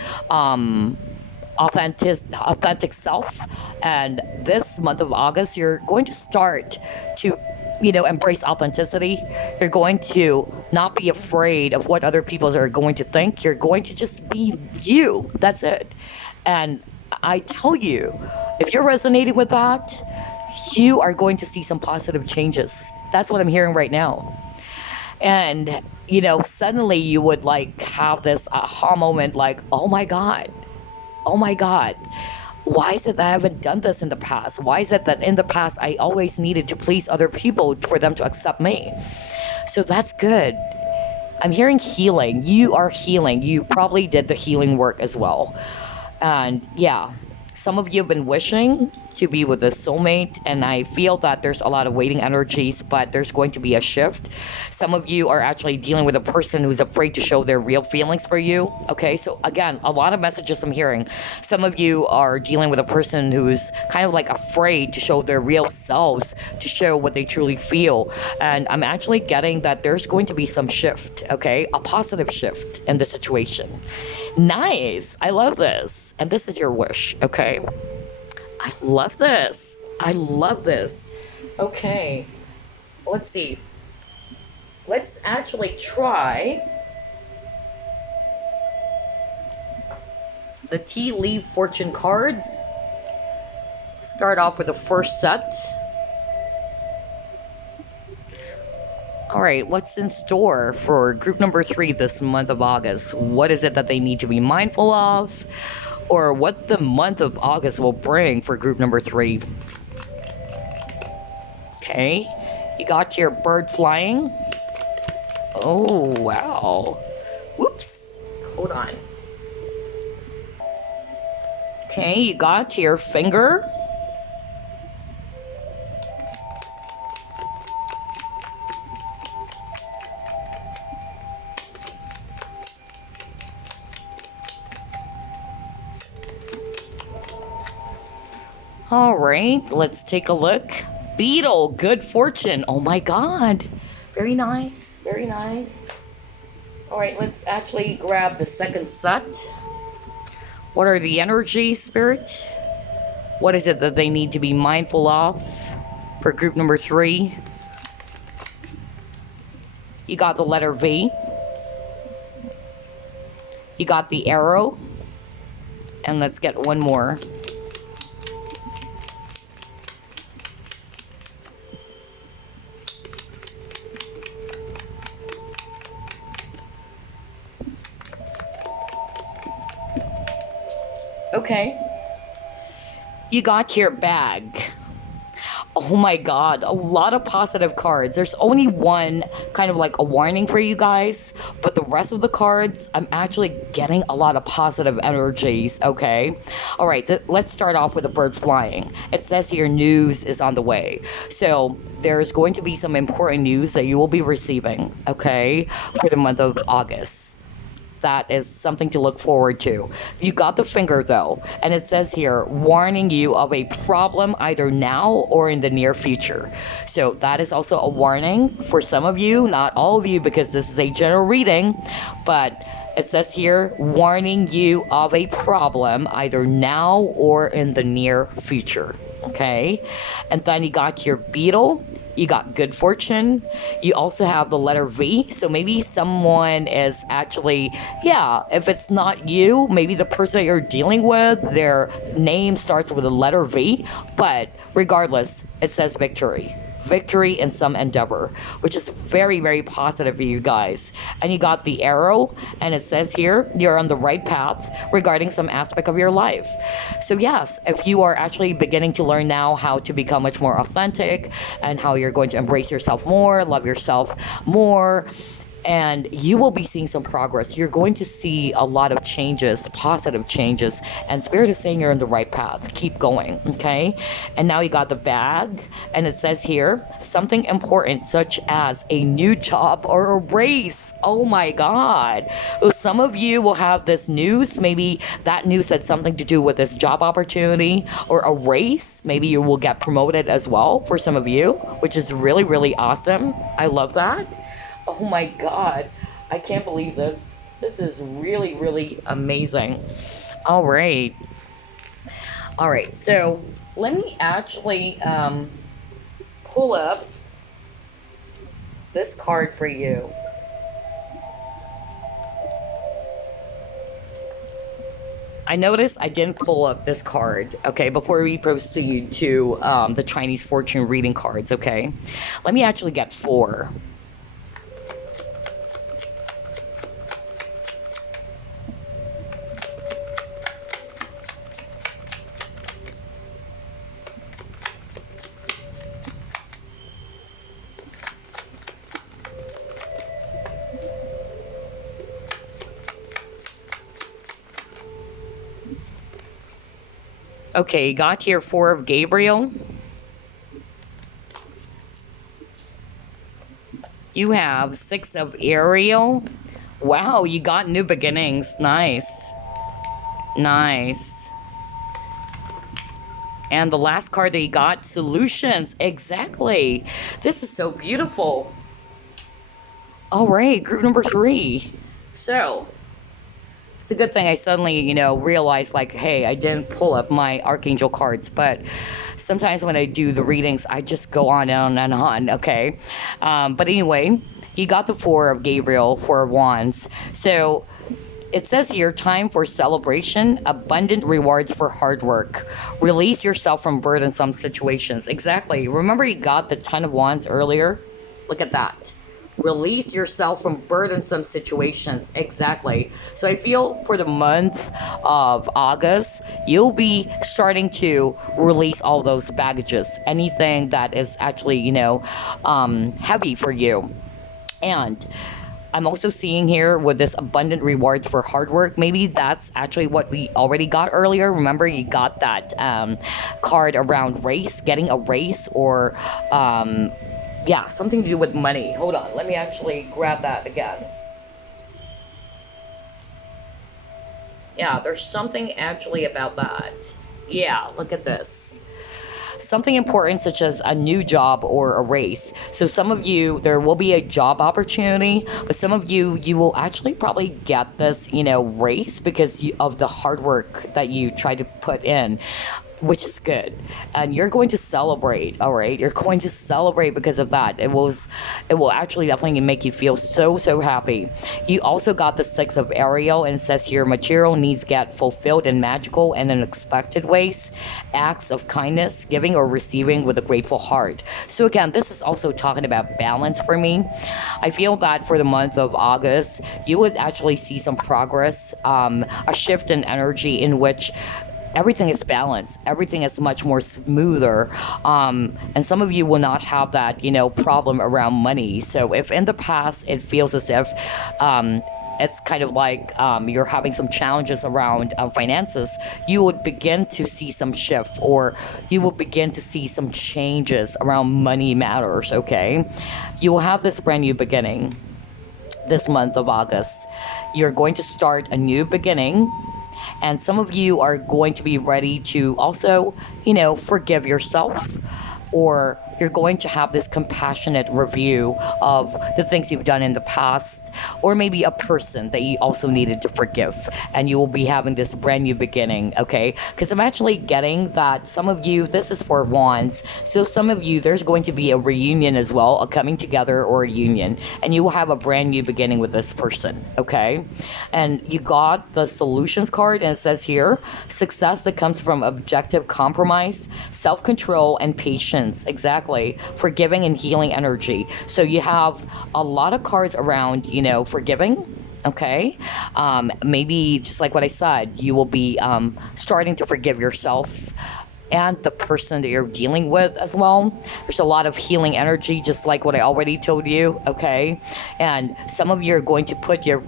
authentic self. And this month of August, you're going to start to embrace authenticity. You're going to not be afraid of what other people are going to think. You're going to just be you. That's it. And I tell you, if you're resonating with that, you are going to see some positive changes. That's what I'm hearing right now. And suddenly you would like have this aha moment, like, oh my God, why is it that I haven't done this in the past? Why is it that in the past I always needed to please other people for them to accept me? So that's good. I'm hearing healing. You are healing. You probably did the healing work as well. And yeah, some of you have been wishing to be with a soulmate, and I feel that there's a lot of waiting energies, but there's going to be a shift. Some of you are actually dealing with a person who's afraid to show their real feelings for you. Okay, so again, a lot of messages I'm hearing. Some of you are dealing with a person who's kind of like afraid to show their real selves, to show what they truly feel. And I'm actually getting that there's going to be some shift, okay? A positive shift in the situation. Nice. I love this. And this is your wish, okay? I love this. I love this. Okay. Let's see. Let's actually try the tea leaf fortune cards. Start off with the first set. All right, what's in store for group number 3 this month of August? What is it that they need to be mindful of? Or what the month of August will bring for group number 3? Okay, you got your bird flying. Oh, wow. Whoops, hold on. Okay, you got your finger. All right, let's take a look. Beetle, good fortune. Oh my God. Very nice, very nice. All right, let's actually grab the second set. What are the energies, Spirit? What is it that they need to be mindful of for group number 3? You got the letter V. You got the arrow. And let's get one more. Okay. You got your bag. Oh my god, a lot of positive cards. There's only one kind of like a warning for you guys, but the rest of the cards, I'm actually getting a lot of positive energies, okay? All right, let's start off with a bird flying. It says here news is on the way. So there's going to be some important news that you will be receiving, okay, for the month of August. That is something to look forward to. You got the finger though, and it says here warning you of a problem either now or in the near future. So that is also a warning for some of you, not all of you, because this is a general reading, but it says here warning you of a problem either now or in the near future. Okay, and then you got your beetle, you got good fortune, you also have the letter V. So maybe someone is actually, yeah, if it's not you, maybe the person that you're dealing with, their name starts with the letter V, but regardless, it says victory in some endeavor, which is very, very positive for you guys. And you got the arrow, and it says here you're on the right path regarding some aspect of your life. So yes, if you are actually beginning to learn now how to become much more authentic and how you're going to embrace yourself more, love yourself more, and you will be seeing some progress. You're going to see a lot of changes, positive changes, and Spirit is saying you're on the right path. Keep going, okay? And now you got the bag, and it says here something important such as a new job or a raise. Oh my God. So some of you will have this news. Maybe that news had something to do with this job opportunity or a raise. Maybe you will get promoted as well for some of you, which is really, really awesome. I love that. Oh my God, I can't believe this. This is really, really amazing. All right. All right, so let me actually pull up this card for you. I noticed I didn't pull up this card, okay, before we proceed to the Chinese fortune reading cards, okay? Let me actually get 4. Okay, got here 4 of Gabriel. You have 6 of Ariel. Wow, you got new beginnings. Nice. Nice. And the last card that you got, solutions. Exactly. This is so beautiful. All right, group number 3. So it's a good thing I suddenly, realized like, hey, I didn't pull up my Archangel cards, but sometimes when I do the readings, I just go on and on, okay? But anyway, you got the 4 of Gabriel, 4 of Wands. So it says here, time for celebration, abundant rewards for hard work. Release yourself from burdensome situations. Exactly. Remember you got the 10 of Wands earlier? Look at that. Release yourself from burdensome situations. Exactly. So I feel for the month of August, you'll be starting to release all those baggages, anything that is actually, heavy for you. And I'm also seeing here with this abundant rewards for hard work, maybe that's actually what we already got earlier. Remember, you got that card around race, getting a race, or yeah, something to do with money. Hold on, let me actually grab that again. Yeah, there's something actually about that. Yeah, look at this. Something important such as a new job or a raise. So some of you, there will be a job opportunity, but some of you, you will actually probably get this, raise because of the hard work that you try to put in, which is good. And you're going to celebrate, all right? You're going to celebrate because of that. It will actually definitely make you feel so, so happy. You also got the 6 of Ariel, and it says your material needs get fulfilled in magical and unexpected ways. Acts of kindness, giving or receiving with a grateful heart. So again, this is also talking about balance for me. I feel that for the month of August, you would actually see some progress, a shift in energy in which everything is balanced, everything is much more smoother, and some of you will not have that, problem around money. So if in the past it feels as if it's kind of like you're having some challenges around finances, you would begin to see some shift, or you will begin to see some changes around money matters. Okay, you will have this brand new beginning this month of August. You're going to start a new beginning, and some of you are going to be ready to also, forgive yourself, or you're going to have this compassionate review of the things you've done in the past, or maybe a person that you also needed to forgive, and you will be having this brand new beginning. Okay, because I'm actually getting that some of you, this is for wands, so some of you, there's going to be a reunion as well, a coming together or a union, and you will have a brand new beginning with this person. Okay, and you got the solutions card, and it says here, success that comes from objective compromise, self-control, and patience. Exactly, forgiving and healing energy. So you have a lot of cards around, forgiving. Okay, maybe just like what I said, you will be starting to forgive yourself and the person that you're dealing with as well. There's a lot of healing energy, just like what I already told you. Okay, and some of you are going to put your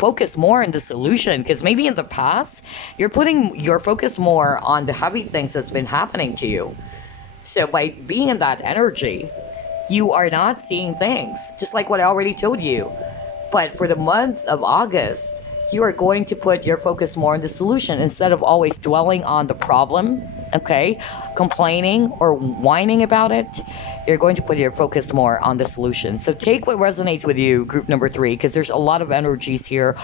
focus more on the solution, because maybe in the past you're putting your focus more on the heavy things that's been happening to you. So by being in that energy, you are not seeing things, just like what I already told you. But for the month of August, you are going to put your focus more on the solution instead of always dwelling on the problem, okay? Complaining or whining about it. You're going to put your focus more on the solution. So take what resonates with you, group number 3, because there's a lot of energies here,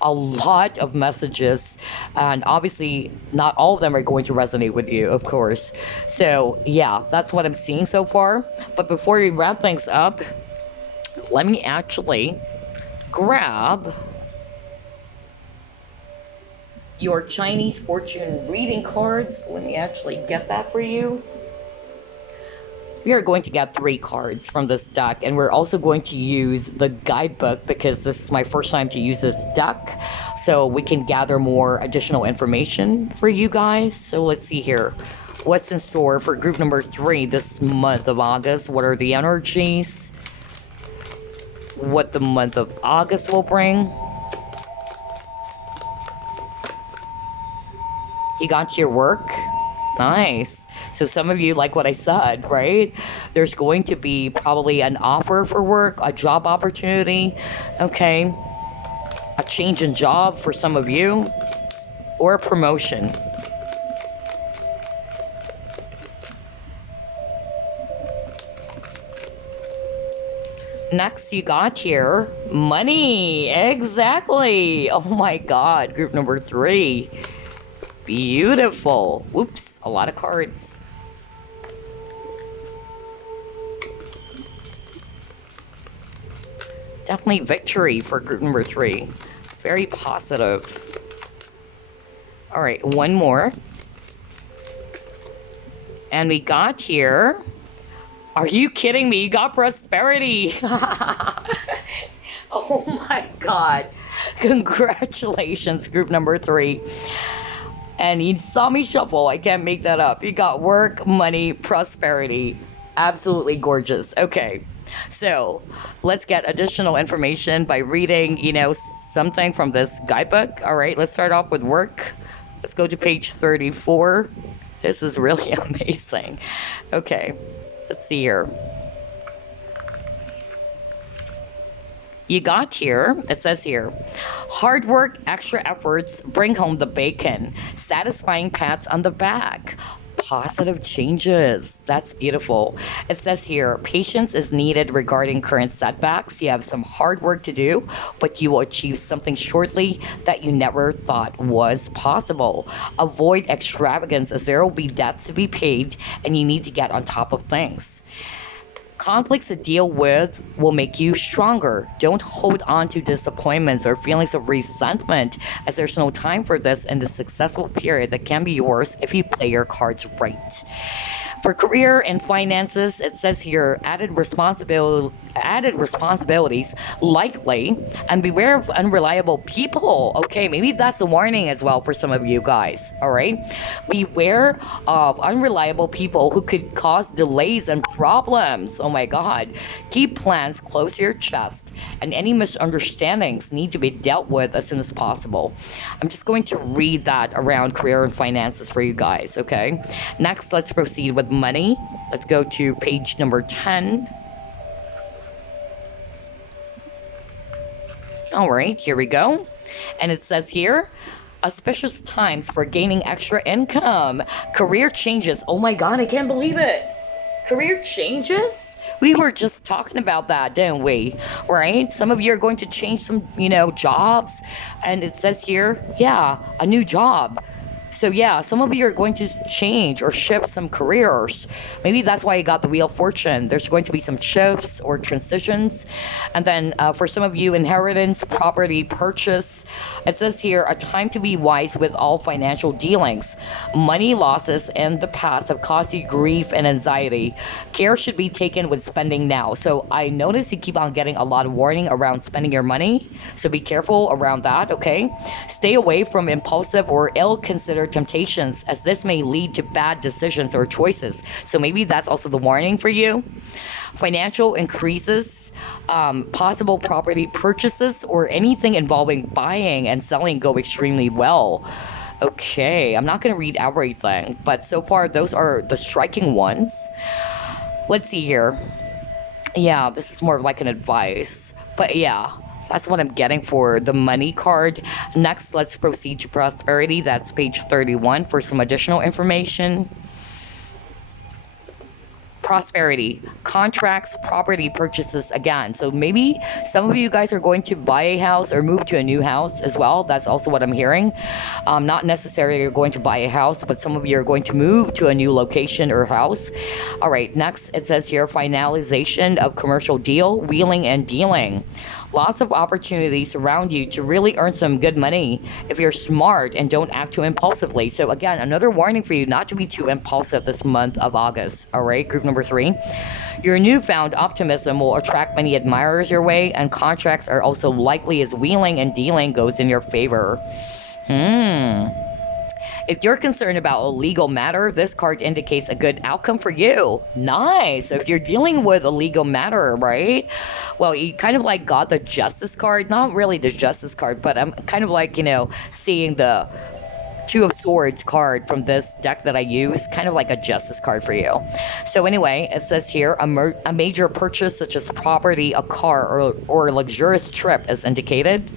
a lot of messages, and obviously not all of them are going to resonate with you, of course. So yeah, that's what I'm seeing so far. But before we wrap things up, let me actually grab your Chinese fortune reading cards. Let me actually get that for you. We are going to get 3 cards from this deck, and we're also going to use the guidebook because this is my first time to use this deck, so we can gather more additional information for you guys. So let's see here. What's in store for group number 3 this month of August? What are the energies? What the month of August will bring? You got to your work? Nice. So some of you, like what I said, right? There's going to be probably an offer for work, a job opportunity, okay? A change in job for some of you, or a promotion. Next, you got here money. Exactly. Oh my God, group number 3. Beautiful. Whoops, a lot of cards. Definitely victory for group number 3. Very positive. All right, one more. And we got here. Are you kidding me? You got prosperity. Oh my God. Congratulations, group number 3. And you saw me shuffle. I can't make that up. You got work, money, prosperity. Absolutely gorgeous. Okay. So let's get additional information by reading, something from this guidebook. All right, let's start off with work. Let's go to page 34. This is really amazing. Okay, let's see here. You got here, it says here, hard work, extra efforts, bring home the bacon, satisfying pats on the back, positive changes. That's beautiful. It says here, patience is needed regarding current setbacks. You have some hard work to do, but you will achieve something shortly that you never thought was possible. Avoid extravagance as there will be debts to be paid and you need to get on top of things. Conflicts to deal with will make you stronger. Don't hold on to disappointments or feelings of resentment, as there's no time for this in the successful period that can be yours if you play your cards right. For career and finances, it says here added responsibilities likely, and beware of unreliable people. Okay, maybe that's a warning as well for some of you guys. All right, beware of unreliable people who could cause delays and problems. Oh my God, keep plans close to your chest, and any misunderstandings need to be dealt with as soon as possible. I'm just going to read that around career and finances for you guys. Okay, next let's proceed with money. Let's go to page number 10. All right, here we go. And it says here, auspicious times for gaining extra income. Career changes. Oh my God, I can't believe it. Career changes? We were just talking about that, didn't we? Right? Some of you are going to change some, jobs. And it says here, yeah, a new job. So yeah, some of you are going to change or shift some careers. Maybe that's why you got the Wheel of Fortune. There's going to be some shifts or transitions. And then for some of you, inheritance, property purchase. It says here, a time to be wise with all financial dealings. Money losses in the past have caused you grief and anxiety. Care should be taken with spending now. So I notice you keep on getting a lot of warning around spending your money. So be careful around that, okay? Stay away from impulsive or ill-considered temptations, as this may lead to bad decisions or choices. So maybe that's also the warning for you. Financial increases, possible property purchases, or anything involving buying and selling go extremely well. Okay, I'm not going to read everything, but so far those are the striking ones. Let's see here. Yeah, this is more like an advice, but yeah, that's what I'm getting for the money card. Next, let's proceed to prosperity. That's page 31 for some additional information. Prosperity, contracts, property purchases again. So maybe some of you guys are going to buy a house or move to a new house as well. That's also what I'm hearing. Not necessarily you're going to buy a house, but some of you are going to move to a new location or house. All right, next it says here, finalization of commercial deal, wheeling and dealing. Lots of opportunities around you to really earn some good money if you're smart and don't act too impulsively. So again, another warning for you not to be too impulsive this month of August. All right, group number 3. Your newfound optimism will attract many admirers your way, and contracts are also likely as wheeling and dealing goes in your favor. If you're concerned about a legal matter, this card indicates a good outcome for you. Nice. So if you're dealing with a legal matter, right? Well, you kind of like got the Justice card. Not really the Justice card, but I'm kind of like, seeing the Two of Swords card from this deck that I use, kind of like a Justice card for you. So anyway, it says here, a major purchase such as property, a car, or a luxurious trip is indicated.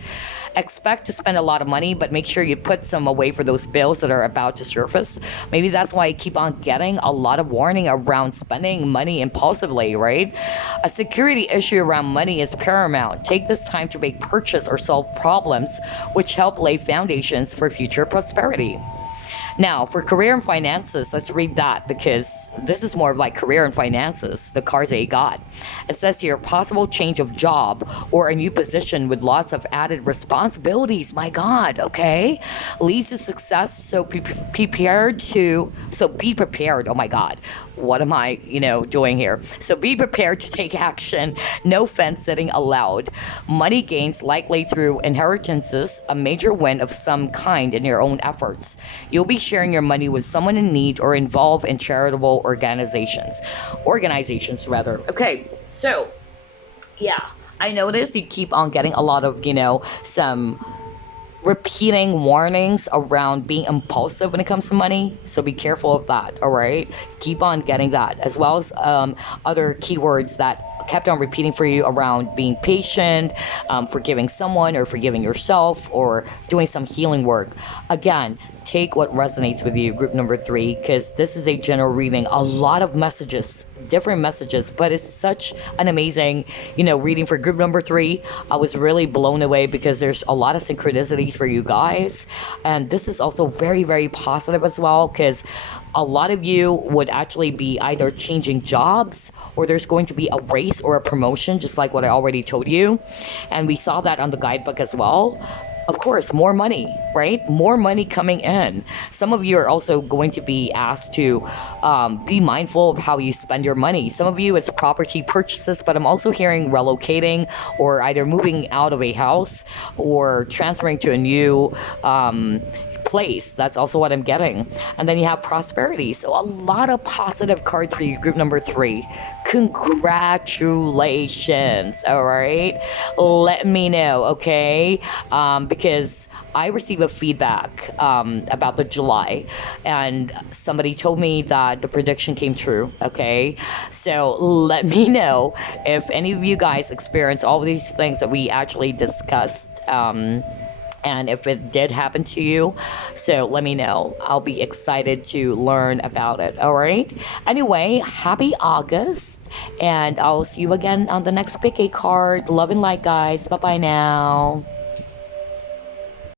Expect to spend a lot of money, but make sure you put some away for those bills that are about to surface. Maybe that's why you keep on getting a lot of warning around spending money impulsively, right? A security issue around money is paramount. Take this time to make purchase or solve problems which help lay foundations for future prosperity. Now, for career and finances, let's read that because this is more of like career and finances, the cards that you got. It says here, possible change of job or a new position with lots of added responsibilities. My God, okay? Leads to success, so be prepared. Oh my God, what am I, doing here? So be prepared to take action. No fence sitting allowed. Money gains likely through inheritances, a major win of some kind in your own efforts. You'll be sharing your money with someone in need or involved in charitable organizations. Okay, so yeah, I noticed you keep on getting a lot of, some repeating warnings around being impulsive when it comes to money. So be careful of that, all right? Keep on getting that, as well as other keywords that kept on repeating for you around being patient, forgiving someone or forgiving yourself, or doing some healing work. Again, take what resonates with you, group number 3, because this is a general reading. A lot of messages, different messages, but it's such an amazing, reading for group number 3. I was really blown away because there's a lot of synchronicities for you guys. And this is also very, very positive as well, because a lot of you would actually be either changing jobs or there's going to be a raise or a promotion, just like what I already told you. And we saw that on the guidebook as well. of course, more money, right? More money coming in. Some of you are also going to be asked to be mindful of how you spend your money. Some of you, it's property purchases, but I'm also hearing relocating or either moving out of a house or transferring to a new place. That's also what I'm getting. And then you have prosperity. So a lot of positive cards for you, group number 3. Congratulations. All right. Let me know, okay? Because I received a feedback about the July, and somebody told me that the prediction came true, okay? So let me know if any of you guys experience all of these things that we actually discussed. And if it did happen to you, so let me know. I'll be excited to learn about it. All right. Anyway, happy August, and I'll see you again on the next pick a card. Love and light, guys. Bye bye now.